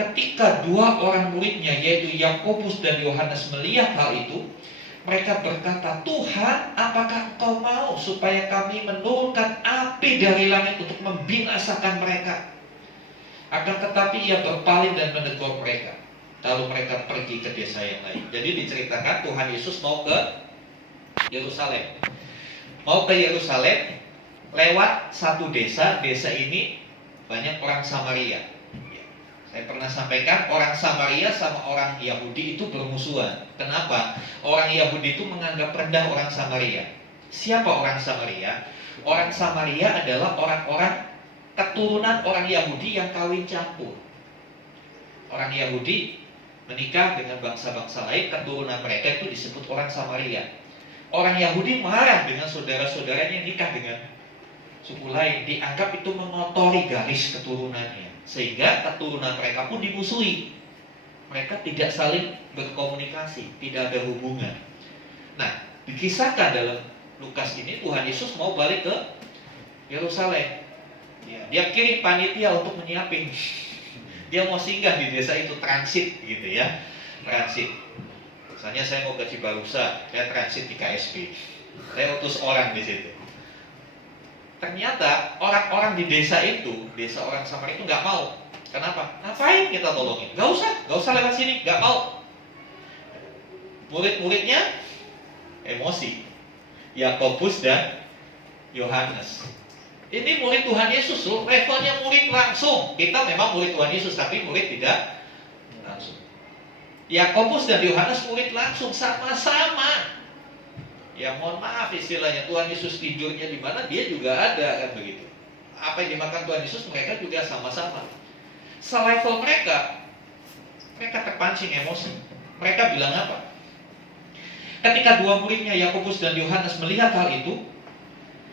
Ketika dua orang muridnya, yaitu Yakobus dan Yohanes, melihat hal itu, mereka berkata, "Tuhan, apakah Engkau mau supaya kami menurunkan api dari langit untuk membinasakan mereka?" Akan tetapi ia berpaling dan menegur mereka. Lalu mereka pergi ke desa yang lain. Jadi diceritakan Tuhan Yesus mau ke Yerusalem. Mau ke Yerusalem lewat satu desa. Desa ini banyak orang Samaria. Saya pernah sampaikan, orang Samaria sama orang Yahudi itu bermusuhan. Kenapa? Orang Yahudi itu menganggap rendah orang Samaria. Siapa orang Samaria? Orang Samaria adalah orang-orang keturunan orang Yahudi yang kawin campur. Orang Yahudi menikah dengan bangsa-bangsa lain, keturunan mereka itu disebut orang Samaria. Orang Yahudi marah dengan saudara-saudaranya yang nikah dengan suku lain, dianggap itu mengotori garis keturunannya, sehingga keturunan mereka pun dimusuhi. Mereka tidak saling berkomunikasi, tidak ada hubungan. Nah, dikisahkan dalam Lukas ini Tuhan Yesus mau balik ke Yerusalem. Ya, dia kirim panitia untuk menyiapin. Dia mau singgah di desa itu, transit gitu ya, transit. Misalnya saya mau ke Cibarusah, saya transit di KSP. Saya utus orang di situ. Ternyata orang-orang di desa itu, desa orang Samaria itu nggak mau. Kenapa? Ngapain kita tolongin? Gak usah lewat sini, nggak mau. Murid-muridnya emosi. Yakobus dan Yohanes. Ini murid Tuhan Yesus loh, levelnya murid langsung. Kita memang murid Tuhan Yesus, tapi murid tidak langsung. Yakobus dan Yohanes murid langsung, sama-sama. Ya mohon maaf istilahnya, Tuhan Yesus tidurnya di mana, dia juga ada kan begitu. Apa yang dimakan Tuhan Yesus, mereka juga sama-sama. Selevel mereka terpancing emosi. Mereka bilang apa? Ketika dua muridnya Yakobus dan Yohanes melihat hal itu,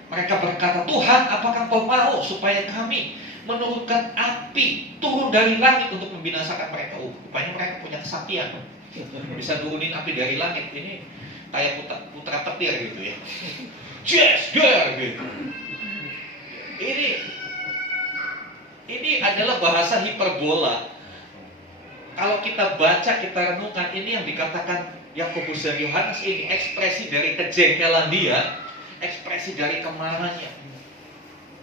mereka berkata, "Tuhan, apakah Kau mau supaya kami menurunkan api turun dari langit untuk membinasakan mereka?" Rupanya mereka punya kesaktian, bisa nurunin api dari langit. Ini kayak putra petir gitu ya. Yes, girl gitu. Ini adalah bahasa hiperbola. Kalau kita baca, kita renungkan, ini yang dikatakan Yakobus dan Yohanes ini ekspresi dari kejengkelan dia, ekspresi dari kemarahannya.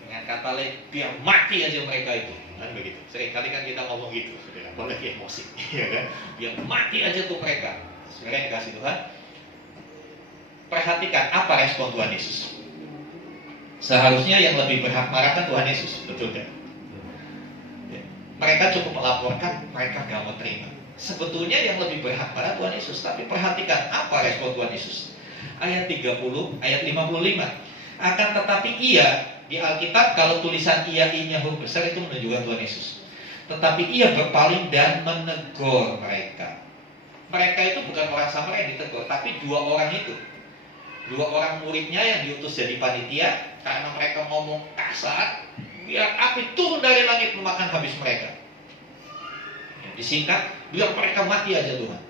Dengan kata lain, biar mati aja mereka itu, kan begitu. Seringkali kan kita ngomong gitu, apalagi emosi, ya kan? Biar mati aja tuh mereka. Sebenarnya dikasih Tuhan. Perhatikan apa respon Tuhan Yesus. Seharusnya yang lebih berhak marah kan Tuhan Yesus, betul kan? Mereka cukup melaporkan, mereka gak mau terima. Sebetulnya yang lebih berhak pada Tuhan Yesus. Tapi perhatikan apa respon Tuhan Yesus. Ayat 30, ayat 55. Akan tetapi ia, di Alkitab kalau tulisan ia i-nya huruf besar itu menunjukkan Tuhan Yesus. Tetapi ia berpaling dan menegur mereka. Mereka itu bukan orang Samaria yang ditegur, tapi dua orang itu. Dua orang muridnya yang diutus jadi panitia. Karena mereka ngomong kasar, biar api turun dari langit memakan habis mereka. Ya, disingkat, biar mereka mati aja Tuhan.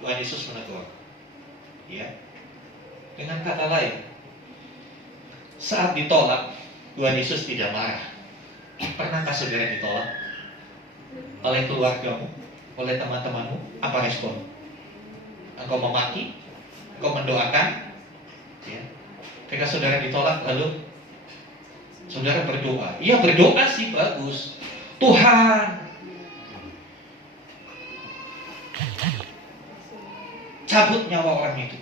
Tuhan Yesus menegur. Ya. Dengan kata lain, saat ditolak, Tuhan Yesus tidak marah. Pernahkah saudara ditolak oleh keluargamu, oleh teman-temanmu? Apa respon? Engkau memaki? Engkau mendoakan? Ya. Ketika saudara ditolak, lalu saudara berdoa. Iya berdoa sih bagus. Tuhan, cabut nyawa orang itu.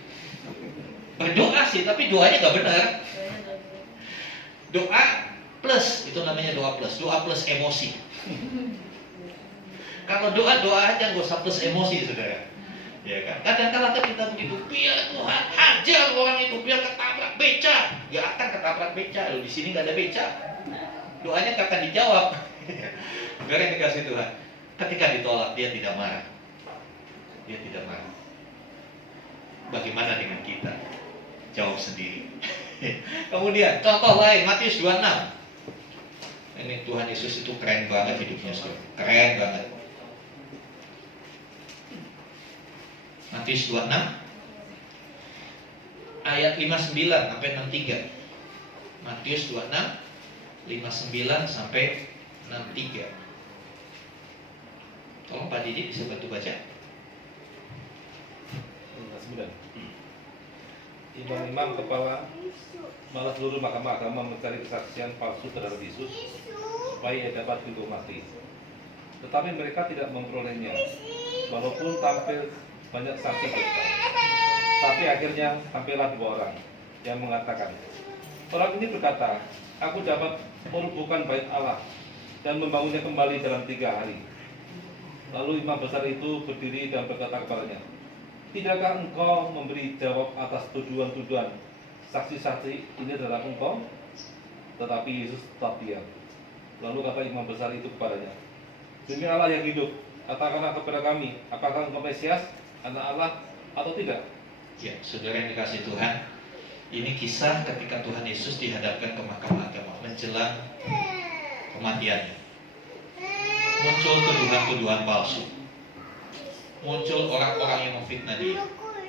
Berdoa sih, tapi doanya gak benar. Doa plus, itu namanya doa plus emosi. Kalau doa aja, gak usah plus emosi saudara. Ya kan? Kadang-kadang kita begitu, biar Tuhan hajar orang itu, biar ketabrak beca. Ya akan ketabrak beca. Loh, di sini nggak ada beca. Doanya nggak akan dijawab. Biar yang dikasih Tuhan. Ketika ditolak, dia tidak marah. Dia tidak marah. Bagaimana dengan kita? Jawab sendiri. Kemudian contoh lain, Matius 26. Ini Tuhan Yesus itu keren banget hidupnya, saudara. Keren banget. Matius 26 ayat 59 sampai 63. Matius 26 59 sampai 63. Tolong Pak Didi bisa bantu baca. 59. Imam-imam kepala malah seluruh mahkamah agama mencari kesaksian palsu terhadap Yesus supaya ia dapat dihukum mati. Tetapi mereka tidak memperolehnya, walaupun tampil banyak saksi berita. Tapi akhirnya tampillah dua orang yang mengatakan, orang ini berkata, aku dapat merubuhkan bait Allah dan membangunnya kembali dalam 3 hari. Lalu imam besar itu berdiri dan berkata kepadanya, tidakkah engkau memberi jawab atas tuduhan-tuduhan saksi-saksi ini adalah engkau? Tetapi Yesus tetap diam. Lalu kata imam besar itu kepadanya, demi Allah yang hidup, katakanlah kepada kami, apakah engkau Mesias, anak Allah atau tidak? Ya, saudara yang dikasih Tuhan, ini kisah ketika Tuhan Yesus dihadapkan ke mahkamah agama menjelang kematiannya. Muncul tuduhan-tuduhan palsu. Muncul orang-orang yang memfitnah dia.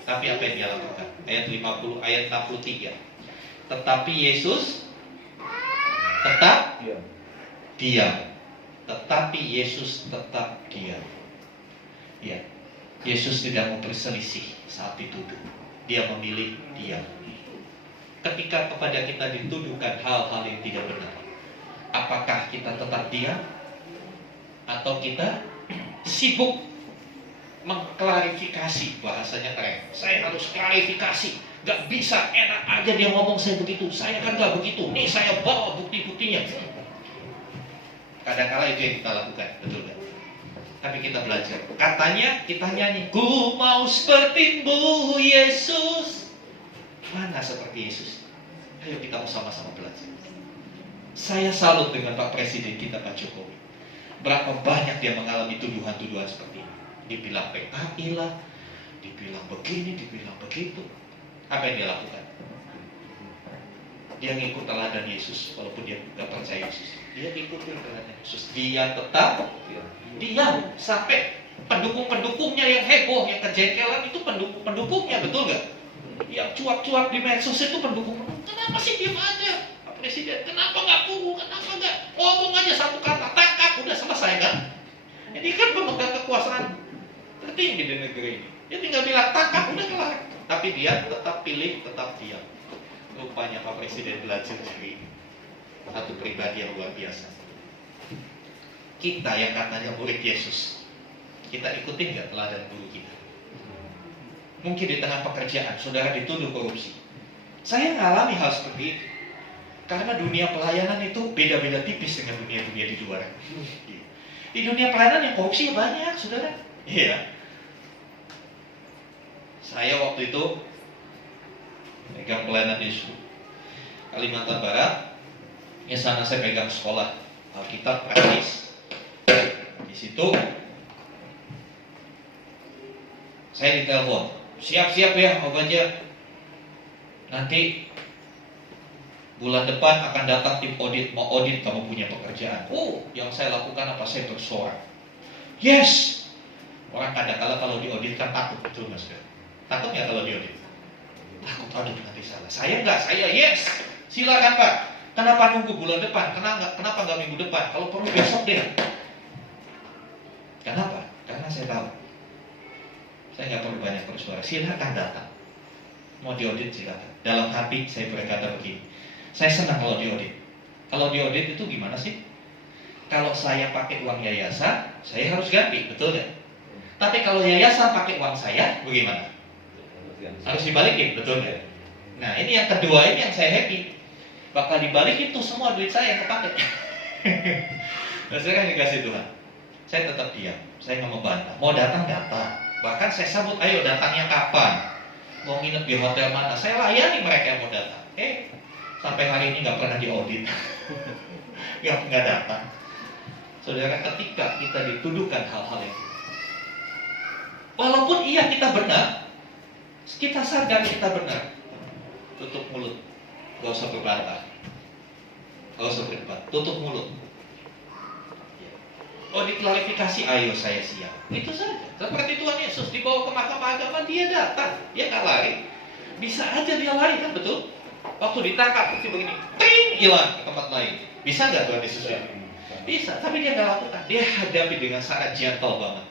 Tapi apa yang dia lakukan? Ayat 50, ayat 63. Tetapi Yesus tetap diam. Tetapi Yesus tetap diam. Ya. Yesus tidak mau berselisih saat dituduh. Dia memilih diam. Ketika kepada kita dituduhkan hal-hal yang tidak benar, apakah kita tetap diam? Atau kita sibuk mengklarifikasi? Bahasanya keren. Saya harus klarifikasi. Gak bisa enak aja dia ngomong saya begitu. Saya kan gak begitu. Nih saya bawa bukti-buktinya. Kadang-kadang itu yang kita lakukan. Betul kan? Tapi kita belajar. Katanya kita nyanyi, ku mau seperti-Mu Yesus. Mana seperti Yesus? Ayo kita sama-sama belajar. Saya salut dengan Pak Presiden kita, Pak Jokowi. Berapa banyak dia mengalami tuduhan-tuduhan seperti ini. Dibilang PKI lah, dibilang begini, dibilang begitu. Apa yang dia lakukan? Dia ngikut teladan Yesus, walaupun dia gak percaya Yesus. Dia ikutin teladan Yesus. Dia tetap diam sampai pendukung-pendukungnya yang heboh, yang kejengkelan itu pendukung-pendukungnya, betul gak? Yang cuap-cuap di medsos itu pendukung. Kenapa sih diam aja Pak Presiden? Kenapa gak tunggu? Kenapa gak ngomong aja satu kata, tangkap, udah selesai kan? Ini kan pemegang kekuasaan tertinggi di negeri ini. Dia tinggal bilang tangkap, udah kelar. Tapi dia tetap pilih, tetap diam. Rupanya Pak Presiden belajar dari satu pribadi yang luar biasa. Kita yang katanya murid Yesus, kita ikutin nggak teladan guru kita? Mungkin di tengah pekerjaan, saudara dituduh korupsi. Saya ngalami hal seperti itu. Karena dunia pelayanan itu beda-beda tipis dengan dunia-dunia di luar. Di dunia pelayanan yang korupsi banyak, saudara. Iya. Saya waktu itu pegang pelayanan di Kalimantan Barat. Di sana saya pegang sekolah Alkitab praktis. Di situ saya ditelepon, siap-siap ya, Obaja. Nanti bulan depan akan datang tim audit, mau audit kamu punya pekerjaan. Oh, yang saya lakukan apa? Saya bersorak. Yes. Orang kadang-kala kalau diaudit kan takut, betul Mas? Takut nggak kalau diaudit? Takut, aduh nanti salah. Saya enggak, saya yes. Silakan Pak. Kenapa nunggu bulan depan? Kenapa nggak minggu depan? Kalau perlu besok deh. Kenapa? Karena saya tahu. Saya nggak perlu banyak bersuara. Silakan datang. Mau diaudit silakan. Dalam hati saya berkata begini. Saya senang kalau diaudit. Kalau diaudit itu gimana sih? Kalau saya pakai uang yayasan, saya harus ganti, betul nggak? Tapi kalau yayasan pakai uang saya, bagaimana? Harus dibalikin, betul nggak? Nah ini yang kedua, ini yang saya happy. Bakal dibalikin tuh semua duit saya yang kepake. Nah saya kan dikasih Tuhan. Saya tetap diam, saya nggak membantah. Mau datang datang. Bahkan saya sambut, ayo datangnya kapan? Mau nginep di hotel mana? Saya layani mereka yang mau datang. Sampai hari ini nggak pernah diaudit. Nggak datang. Saudara, ketika kita dituduhkan hal-hal itu, walaupun iya kita benar, kita sadar kita benar, tutup mulut, gak usah berbantah, gak usah berdebat, tutup mulut. Oh diklarifikasi, ayo saya siap. Itu saja. Seperti Tuhan Yesus dibawa ke mahkamah agama, dia datang, dia nggak lari. Bisa aja dia lari kan, betul? Waktu ditangkap seperti begini, ting, hilang ke tempat lain. Bisa nggak Tuhan Yesus? Bisa, tapi dia nggak lakukan. Dia hadapi dengan sangat gentle banget.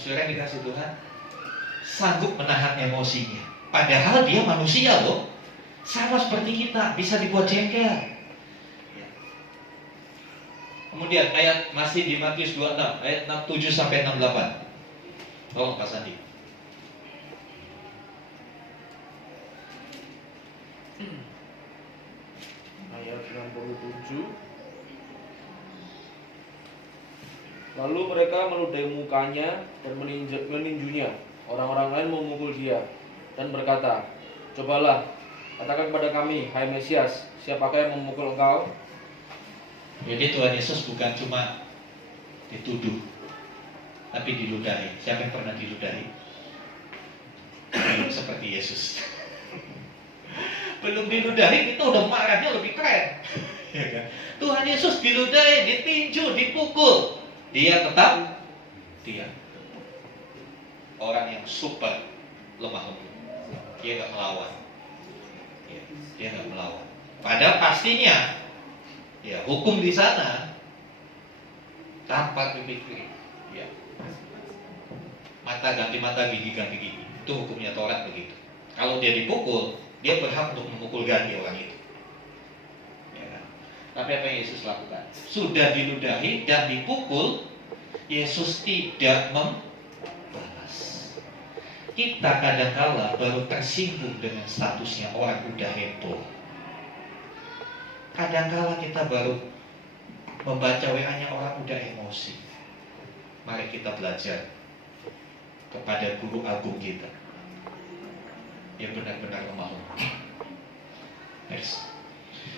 Saudara yang dikasih Tuhan, sanggup menahan emosinya. Padahal dia manusia loh, sama seperti kita, bisa dibuat jengkel. Kemudian ayat masih di Matius 26, ayat 67 sampai 68. Tolong Pak Sandi. Ayat 67. Lalu mereka meludahi mukanya dan meninjunya. Orang-orang lain memukul dia dan berkata, cobalah, katakan kepada kami, hai Mesias, siapakah yang memukul engkau? Jadi Tuhan Yesus bukan cuma dituduh, tapi diludahi. Siapa yang pernah diludahi? Belum seperti Yesus. Belum diludahi, kita udah marahnya lebih keren. Ya kan? Tuhan Yesus diludahi, ditinju, dipukul, dia tetap diam. Orang yang super lemah lembut, dia nggak melawan. Ya, dia nggak melawan. Padahal pastinya, ya hukum di sana tanpa dipikir, ya mata ganti mata, gigi ganti gigi. Itu hukumnya Taurat begitu. Kalau dia dipukul, dia berhak untuk memukul ganti orang itu. Ya kan? Tapi apa yang Yesus lakukan? Sudah diludahi dan dipukul, Yesus tidak membalas. Kita kadang-kala baru tersinggung dengan statusnya orang udah heboh. Kadang-kala kita baru membaca WA-nya orang udah emosi. Mari kita belajar kepada guru agung kita yang benar-benar lemah lembut. Next.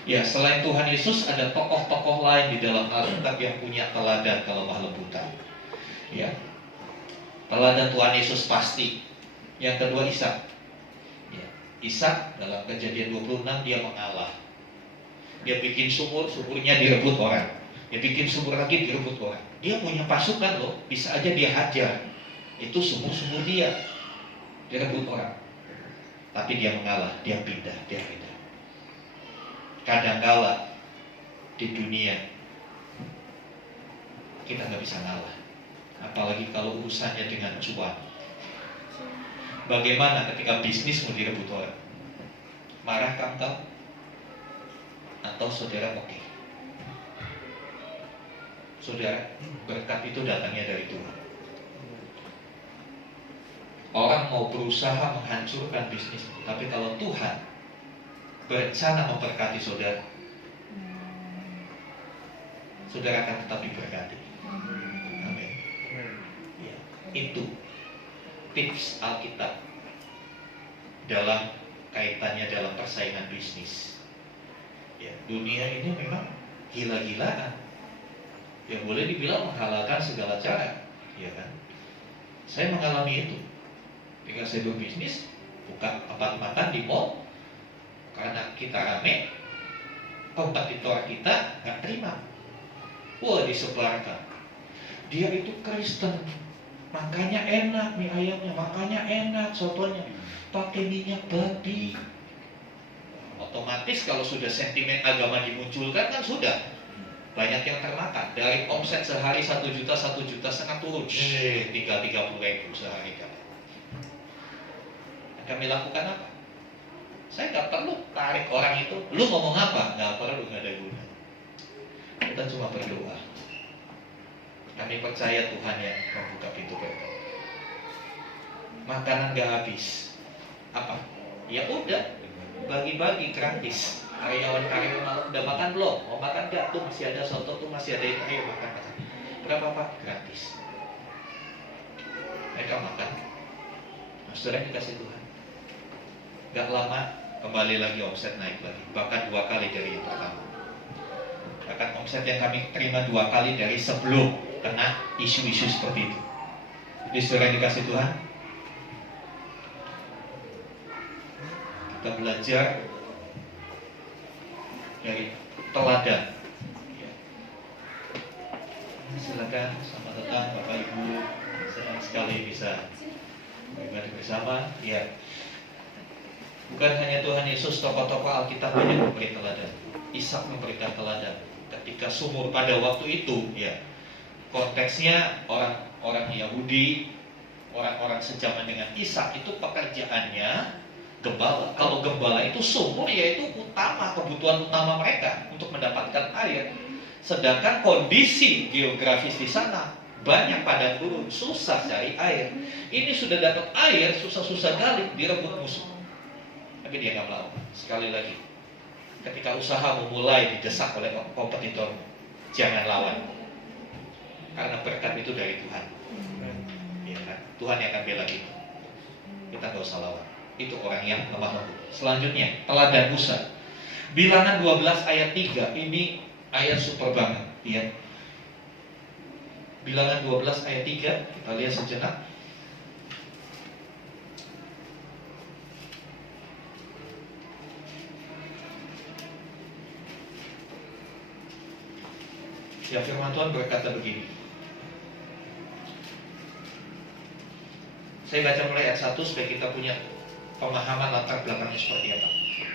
Ya, selain Tuhan Yesus ada tokoh-tokoh lain di dalam Alkitab yang punya teladan kelemah lembutan. Ya, teladan Tuhan Yesus pasti. Yang kedua Ishak. Ya, Ishak dalam Kejadian 26 dia mengalah. Dia bikin sumur, sumurnya direbut orang. Dia bikin sumur lagi, direbut orang. Dia punya pasukan loh, bisa aja dia hajar. Itu sumur-sumur dia, direbut orang. Tapi dia mengalah, dia pindah. Kadangkala di dunia kita nggak bisa ngalah. Apalagi kalau urusannya dengan cuan. Bagaimana ketika bisnismu direbut orang? Marahkah engkau? Atau saudara oke? Saudara, berkat itu datangnya dari Tuhan. Orang mau berusaha menghancurkan bisnismu, tapi kalau Tuhan berencana memberkati saudara, saudara akan tetap diberkati. Amin. Ya, itu tips Alkitab dalam kaitannya dalam persaingan bisnis. Ya, dunia ini memang gila-gilaan. Ya, boleh dibilang menghalalkan segala cara, ya kan? Saya mengalami itu. Ketika saya berbisnis, buka tempat makan di mall, karena kita rame, kompetitor kita nggak terima. Wah, disebarkan. Dia itu Kristen, makanya enak mie ayamnya, makanya enak sotonya, pakai minyak babi. Otomatis kalau sudah sentimen agama dimunculkan kan sudah banyak yang termakan. Dari omset sehari 1 juta, 1,5 juta turun, tinggal 30.000 sehari kan. Kami lakukan apa? Saya nggak perlu tarik orang itu. Lu ngomong apa? Nggak perlu, nggak ada guna. Kita cuma berdoa. Kami percaya Tuhan yang membuka pintu berkat. Makanan nggak habis. Apa? Ya udah, bagi-bagi gratis. Karyawan-karyawan udah makan belum? Mau makan nggak? Tuh masih ada soto, tuh masih ada ini. Ayo makan. Berapa Pak? Gratis. Mereka makan. Saudara dikasih Tuhan. Gak lama kembali lagi omset naik lagi, bahkan 2 kali dari yang pertama. Bahkan omset yang kami terima 2 kali dari sebelum kena isu-isu seperti itu. Jadi saudara yang dikasih Tuhan, kita belajar dari teladan. Ya. Silakan, selamat datang Bapak Ibu, senang sekali bisa beribadah bersama. Ya. Bukan hanya Tuhan Yesus, tokoh-tokoh Alkitab banyak memberi teladan. Ishak memberikan teladan. Ketika sumur pada waktu itu, ya, konteksnya orang-orang Yahudi, orang-orang sejaman dengan Ishak itu pekerjaannya gembala. Kalau gembala itu sumur, yaitu utama, kebutuhan utama mereka untuk mendapatkan air. Sedangkan kondisi geografis di sana banyak padang gurun, susah cari air. Ini sudah dapat air, susah-susah kali direbut musuh. Tapi dia nggak melawan. Sekali lagi, ketika usahamu mulai didesak oleh kompetitor, jangan lawan. Karena berkat itu dari Tuhan. Ya kan? Tuhan yang akan bela kita. Kita nggak usah lawan. Itu orang yang lemah lembut. Selanjutnya, teladan Musa. Bilangan 12 ayat 3. Ini ayat super banget. Ya. Bilangan 12 ayat 3. Kita lihat sejenak. Ya, firman Tuhan berkata begini. Saya baca mulai ayat 1 supaya kita punya pemahaman latar belakangnya seperti apa.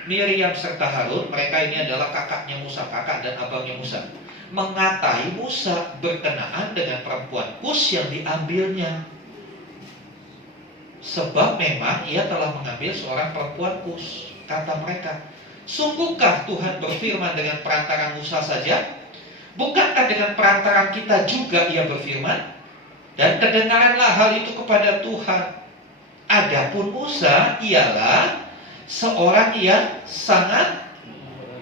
Miriam serta Harun, mereka ini adalah kakaknya Musa, kakak dan abangnya Musa, mengatai Musa berkenaan dengan perempuan Kus yang diambilnya. Sebab memang ia telah mengambil seorang perempuan Kus. Kata mereka, sungguhkah Tuhan berfirman dengan perantara Musa saja? Bukankah dengan perantaran kita juga ia berfirman? Dan kedengaranlah hal itu kepada Tuhan. Adapun Musa ialah seorang yang sangat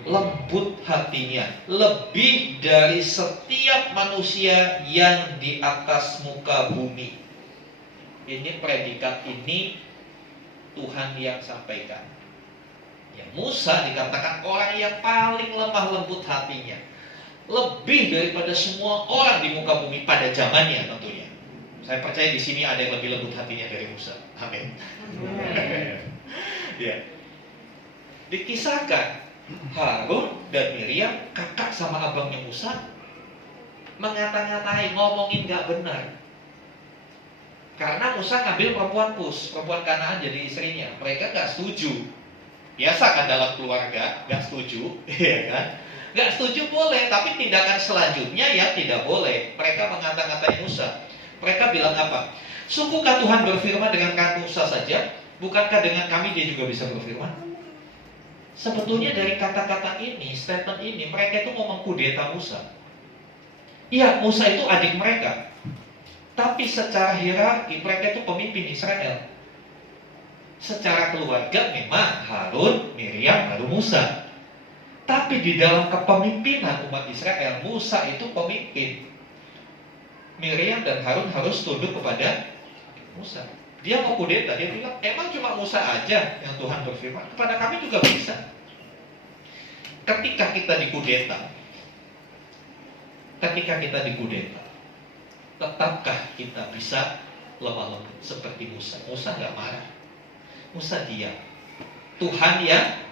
lembut hatinya, lebih dari setiap manusia yang di atas muka bumi. Ini predikat ini Tuhan yang sampaikan. Ya, Musa dikatakan orang yang paling lemah lembut hatinya, lebih daripada semua orang di muka bumi pada zamannya tentunya. Saya percaya di sini ada yang lebih lembut hatinya dari Musa. Amin. Ya. Dikisahkan Harun dan Miriam, kakak sama abangnya Musa, mengata-ngatai, ngomongin gak benar. Karena Musa ngambil perempuan Kus, perempuan Kanaan jadi istrinya. Mereka gak setuju. Biasa kan dalam keluarga, nggak setuju, ya kan? Nggak setuju boleh, tapi tindakan selanjutnya ya tidak boleh. Mereka mengata-ngatai Musa. Mereka bilang apa? Sungguhkah Tuhan berfirman dengan Musa saja? Bukankah dengan kami dia juga bisa berfirman? Sebetulnya dari kata-kata ini, statement ini, mereka itu mau mengkudeta Musa. Iya, Musa itu adik mereka. Tapi secara hierarki, mereka itu pemimpin Israel. Secara keluarga memang Harun, Miriam, baru Musa. Tapi di dalam kepemimpinan umat Israel, Musa itu pemimpin. Miriam dan Harun harus tunduk kepada Musa. Dia mau kudeta, dia bilang, emang cuma Musa aja yang Tuhan berfirman, kepada kami juga bisa. Ketika kita dikudeta, tetapkah kita bisa lemah lembut seperti Musa? Musa nggak marah, Musa diam. Tuhan yang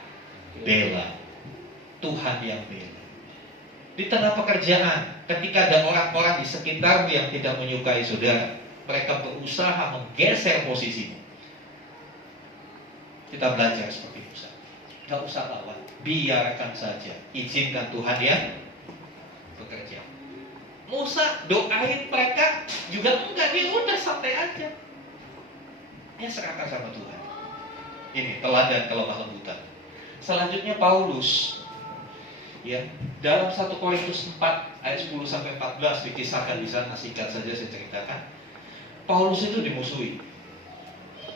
bela, Tuhan yang bela. Di tengah pekerjaan, ketika ada orang-orang di sekitarmu yang tidak menyukai saudara, mereka berusaha menggeser posisimu. Kita belajar seperti Musa. Gak usah lawan, biarkan saja, izinkan Tuhan yang bekerja. Musa doain mereka juga enggak, dia udah santai aja. Ya serahkan sama Tuhan. Ini teladan kelemah lembutan. Selanjutnya Paulus, ya, dalam 1 Korintus 4 ayat 10 sampai 14 dikisahkan di sana, singkat saja saya ceritakan. Paulus itu dimusuhi.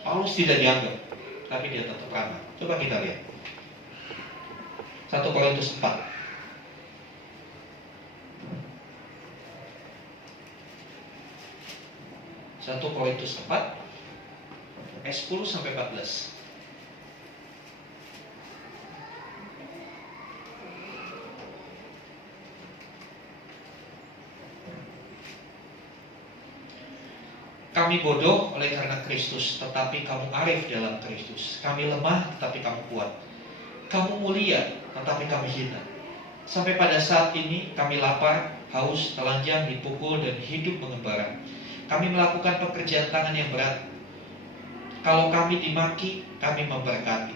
Paulus tidak dianggap, tapi dia tetap ramah. Coba kita lihat 1 Korintus 4. 1 Korintus 4 ayat 10 sampai 14. Kami bodoh oleh karena Kristus, tetapi kamu arif dalam Kristus. Kami lemah, tetapi kamu kuat. Kamu mulia, tetapi kami hina. Sampai pada saat ini kami lapar, haus, telanjang, dipukul, dan hidup mengembara. Kami melakukan pekerjaan tangan yang berat. Kalau kami dimaki, kami memberkati.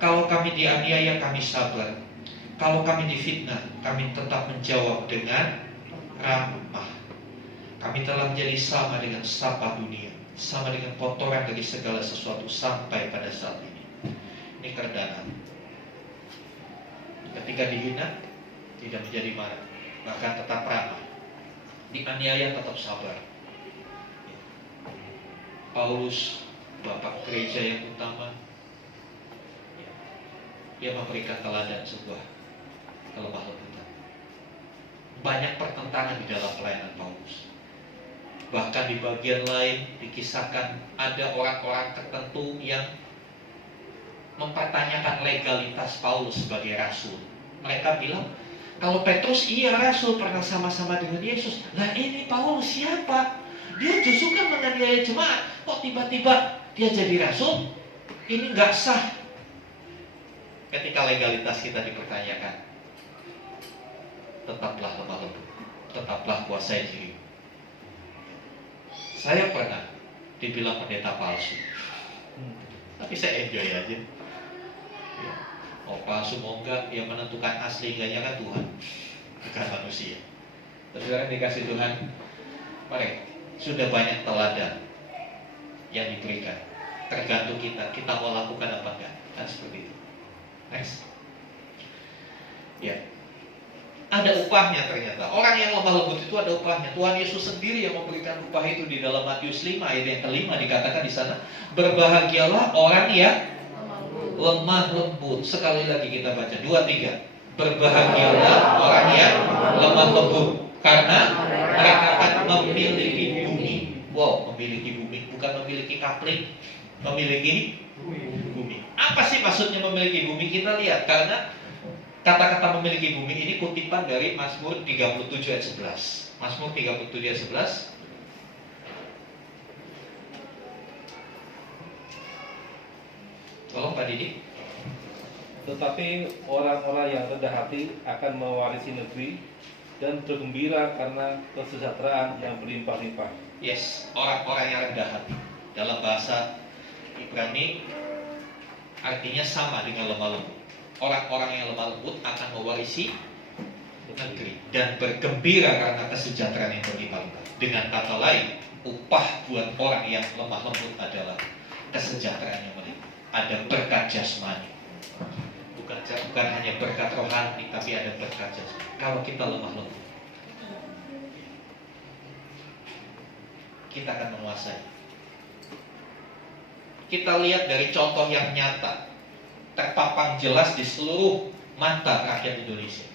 Kalau kami dianiaya, kami sabar. Kalau kami difitnah, kami tetap menjawab dengan ramah. Kami telah menjadi sama dengan sampah dunia, sama dengan kotoran dari segala sesuatu sampai pada saat ini. Ini kerendahan. Ketika dihina, tidak menjadi marah, bahkan tetap ramah. Dianiaya tetap sabar. Paulus, bapak gereja yang utama, dia memberikan teladan sebuah kelemah lembutan. Banyak pertentangan di dalam pelayanan Paulus. Bahkan di bagian lain dikisahkan ada orang-orang tertentu yang mempertanyakan legalitas Paulus sebagai rasul. Mereka bilang, kalau Petrus iya rasul, pernah sama-sama dengan Yesus. Nah ini Paulus siapa? Dia justru kan menganiaya jemaat, kok tiba-tiba dia jadi rasul? Ini nggak sah. Ketika legalitas kita dipertanyakan, tetaplah lemah lembut, tetaplah kuasai diri. Saya pernah dibilang pendeta palsu, tapi saya enjoy aja. Ya. Oh palsu mau enggak, yang menentukan asli enggaknya kan Tuhan, bukan manusia. Tapi sekarang dikasih Tuhan, mari. Sudah banyak teladan yang diberikan. Tergantung kita mau lakukan apa enggak. Kan seperti itu. Next. Ya. Ada upahnya ternyata. Orang yang lemah lembut itu ada upahnya. Tuhan Yesus sendiri yang memberikan upah itu di dalam Matius 5 ayat yang kelima dikatakan di sana, berbahagialah orang yang lemah lembut. Sekali lagi kita baca 2, 3. Berbahagialah orang yang lemah lembut, karena mereka akan memiliki bumi. Wow, memiliki bumi, bukan memiliki kapling, memiliki bumi. Apa sih maksudnya memiliki bumi? Kita lihat, karena kata-kata memiliki bumi ini kutipan dari Mazmur 37 ayat 11. Mazmur 37 ayat 11. Tolong Pak Didi. Tetapi orang-orang yang rendah hati akan mewarisi negeri dan bergembira karena kesejahteraan yang berlimpah-limpah. Yes, orang-orang yang rendah hati. Dalam bahasa Ibrani Artinya sama dengan lemah lembut. Orang-orang yang lemah lembut akan mewarisi negeri dan bergembira karena kesejahteraan yang berlimpah-limpah. Dengan kata lain, upah buat orang yang lemah lembut adalah kesejahteraan yang berlimpah. Ada berkat jasmani. Bukan hanya berkat rohani, tapi ada berkat jasmani. Kalau kita lemah lembut, kita akan menguasai. Kita lihat dari contoh yang nyata, terpapang jelas di seluruh mata rakyat Indonesia.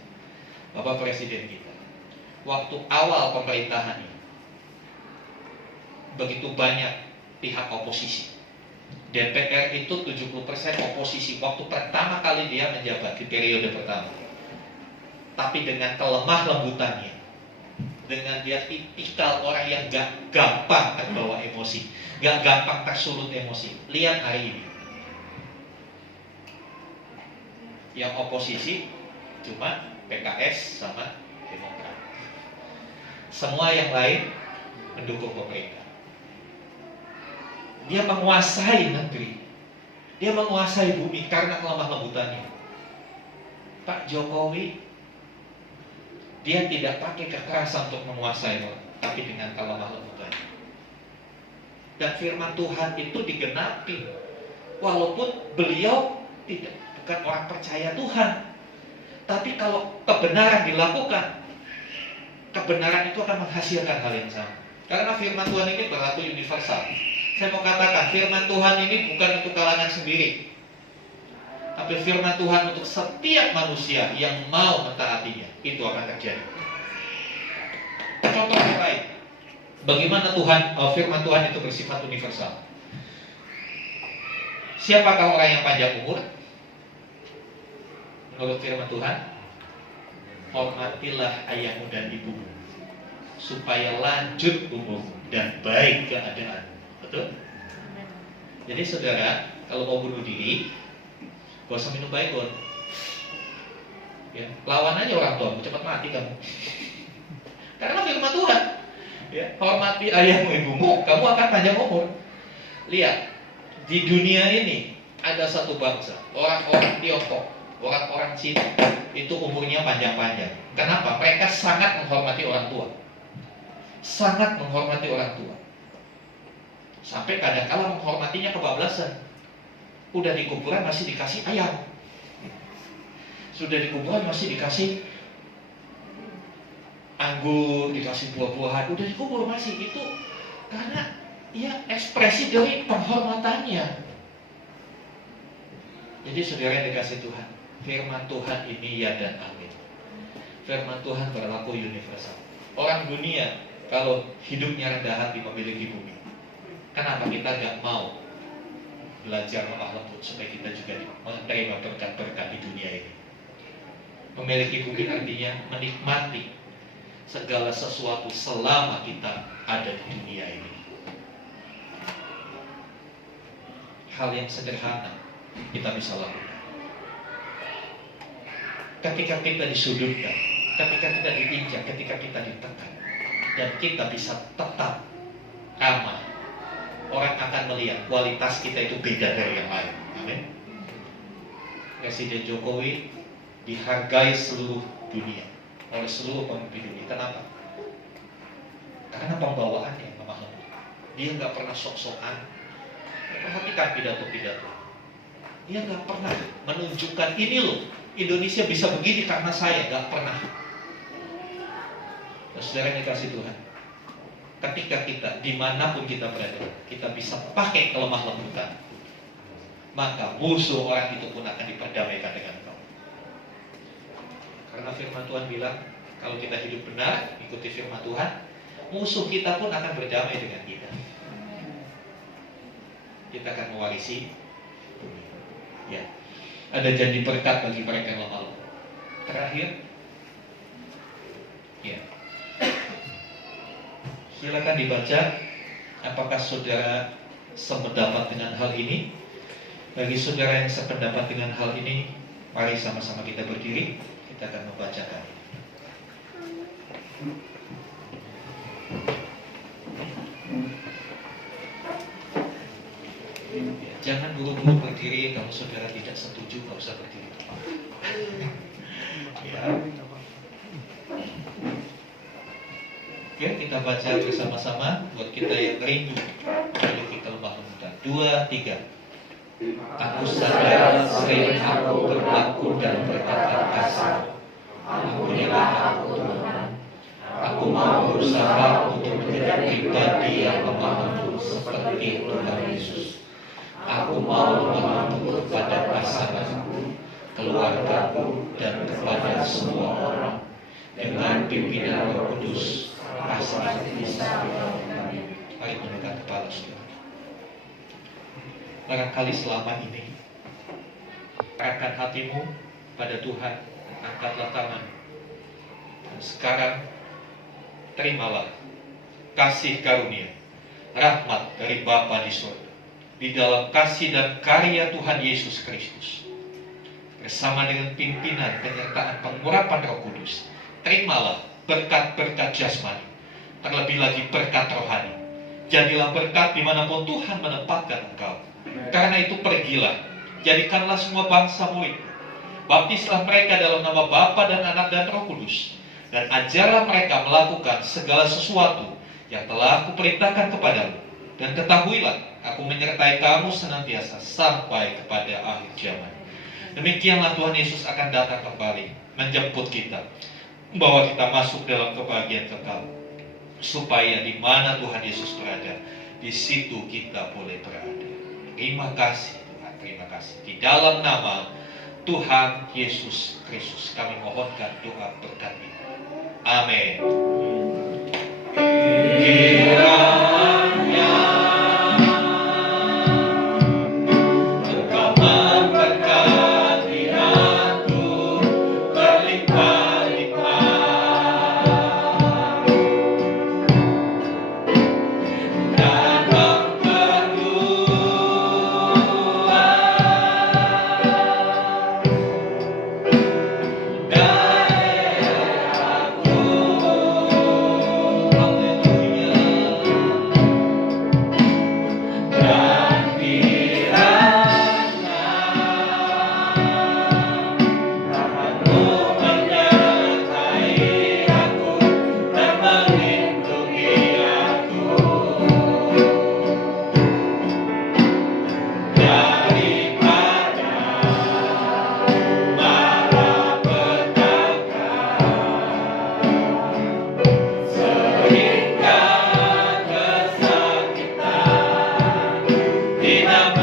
Bapak Presiden kita, waktu awal pemerintahannya, begitu banyak pihak oposisi. DPR itu 70% oposisi waktu pertama kali dia menjabat di periode pertama. Tapi dengan kelemah lembutannya, dengan dia tipikal orang yang gak gampang terbawa emosi, gak gampang tersulut emosi. Lihat hari ini, yang oposisi cuma PKS sama Demokrat. Semua yang lain mendukung pemerintah. Dia menguasai negeri, dia menguasai bumi karena kelemah lembutannya. Pak Jokowi, dia tidak pakai kekerasan untuk menguasai orang, tapi dengan kelemah lembutannya. Dan firman Tuhan itu digenapi, walaupun beliau bukan orang percaya Tuhan. Tapi kalau kebenaran dilakukan, kebenaran itu akan menghasilkan hal yang sama. Karena firman Tuhan ini berlaku universal. Saya mau katakan, firman Tuhan ini bukan untuk kalangan sendiri, tapi firman Tuhan untuk setiap manusia yang mau mentaatinya. Itu akan terjadi. Contoh yang lain, bagaimana firman Tuhan itu bersifat universal. Siapakah orang yang panjang umur? Menurut firman Tuhan, hormatilah ayahmu dan ibumu, supaya lanjut umurmu dan baik keadaan. Betul? Jadi saudara, kalau mau bunuh diri, gak usah minum baygon. Ya, lawan aja orang tua, cepat mati kamu. Karena firman Tuhan, ya, hormati ayahmu ibumu, kamu akan panjang umur. Lihat, di dunia ini ada satu bangsa, orang-orang Tiongkok, orang-orang Cina, itu umurnya panjang-panjang. Kenapa? Mereka sangat menghormati orang tua. Sangat menghormati orang tua. Sampai kadang-kala menghormatinya kebablasan. Udah di kuburan masih dikasih ayam. Sudah di kuburan masih dikasih anggur, dikasih buah-buahan. Udah dikubur masih. Itu karena ya ekspresi dari penghormatannya. Jadi saudara yang dikasih Tuhan, firman Tuhan ini ya dan amin. Firman Tuhan berlaku universal. Orang dunia kalau hidupnya rendah hati memiliki bumi, kenapa kita gak mau belajar lemah lembut supaya kita juga menerima berkat-berkat di dunia ini? Memiliki bumi artinya menikmati segala sesuatu selama kita ada di dunia ini. Hal yang sederhana kita bisa lakukan. Ketika kita disudutkan, ketika kita diinjak, ketika kita ditekan, dan kita bisa tetap ramah, orang akan melihat kualitas kita itu beda dari yang lain. Amin. Presiden Jokowi dihargai seluruh dunia, oleh seluruh pemimpin dunia. Kenapa? Karena pembawaannya lemah lembut. Dia nggak pernah sok-sokan. Perhatikan pidato-pidato. Dia nggak pernah menunjukkan ini loh, Indonesia bisa begini karena saya. Nggak pernah. Dan saudara yang dikasih Tuhan, ketika kita dimanapun kita berada, kita bisa pakai kelemah lembutan, maka musuh orang itu pun akan diperdamaikan dengan kau. Karena firman Tuhan bilang, kalau kita hidup benar, ikuti firman Tuhan, musuh kita pun akan berdamai dengan kita. Kita akan mewarisi bumi. Ya, ada janji berkat bagi mereka yang lemah lembut. Terakhir, ya, silakan dibaca. Apakah saudara sependapat dengan hal ini? Bagi saudara yang sependapat dengan hal ini, mari sama-sama kita berdiri. Kita akan membacakan. Ya. Jangan buru-buru berdiri. Kalau saudara tidak setuju, nggak usah berdiri. Ya. Oke, kita baca bersama-sama buat kita yang rindu memiliki kelemah lembutan. 2, 3. Aku sadar sering aku berlaku dan berkata kasar. Ampunilah aku Tuhan. Aku mau berusaha untuk menjadi pribadi yang lemah lembut seperti Tuhan Yesus. Aku mau lemah lembut kepada pasanganku, keluargaku, dan kepada semua orang. Dengan pimpinan Roh Kudus, pasti bisa. Mari menundukkan kepala saudara. Barangkali selama ini arahkan hatimu pada Tuhan, angkatlah tangan. Dan sekarang terimalah kasih karunia, rahmat dari Bapa di surga, di dalam kasih dan karya Tuhan Yesus Kristus, bersama dengan pimpinan penyertaan pengurapan Roh Kudus. Terimalah berkat-berkat jasmani, terlebih lagi berkat rohani. Jadilah berkat dimanapun Tuhan menempatkan engkau. Karena itu pergilah, jadikanlah semua bangsa murid. Baptislah mereka dalam nama Bapa dan Anak dan Roh Kudus, dan ajarlah mereka melakukan segala sesuatu yang telah aku perintahkan kepadamu. Dan ketahuilah, aku menyertai kamu senantiasa sampai kepada akhir zaman. Demikianlah Tuhan Yesus akan datang kembali, menjemput kita, membawa kita masuk dalam kebahagiaan kekal, supaya di mana Tuhan Yesus berada, di situ kita boleh berada. Terima kasih Tuhan, terima kasih. Di dalam nama Tuhan Yesus Kristus kami mohonkan doa berkat ini. Amin. Kiranya Engkau memberkati aku berlimpah-limpah dan Di nama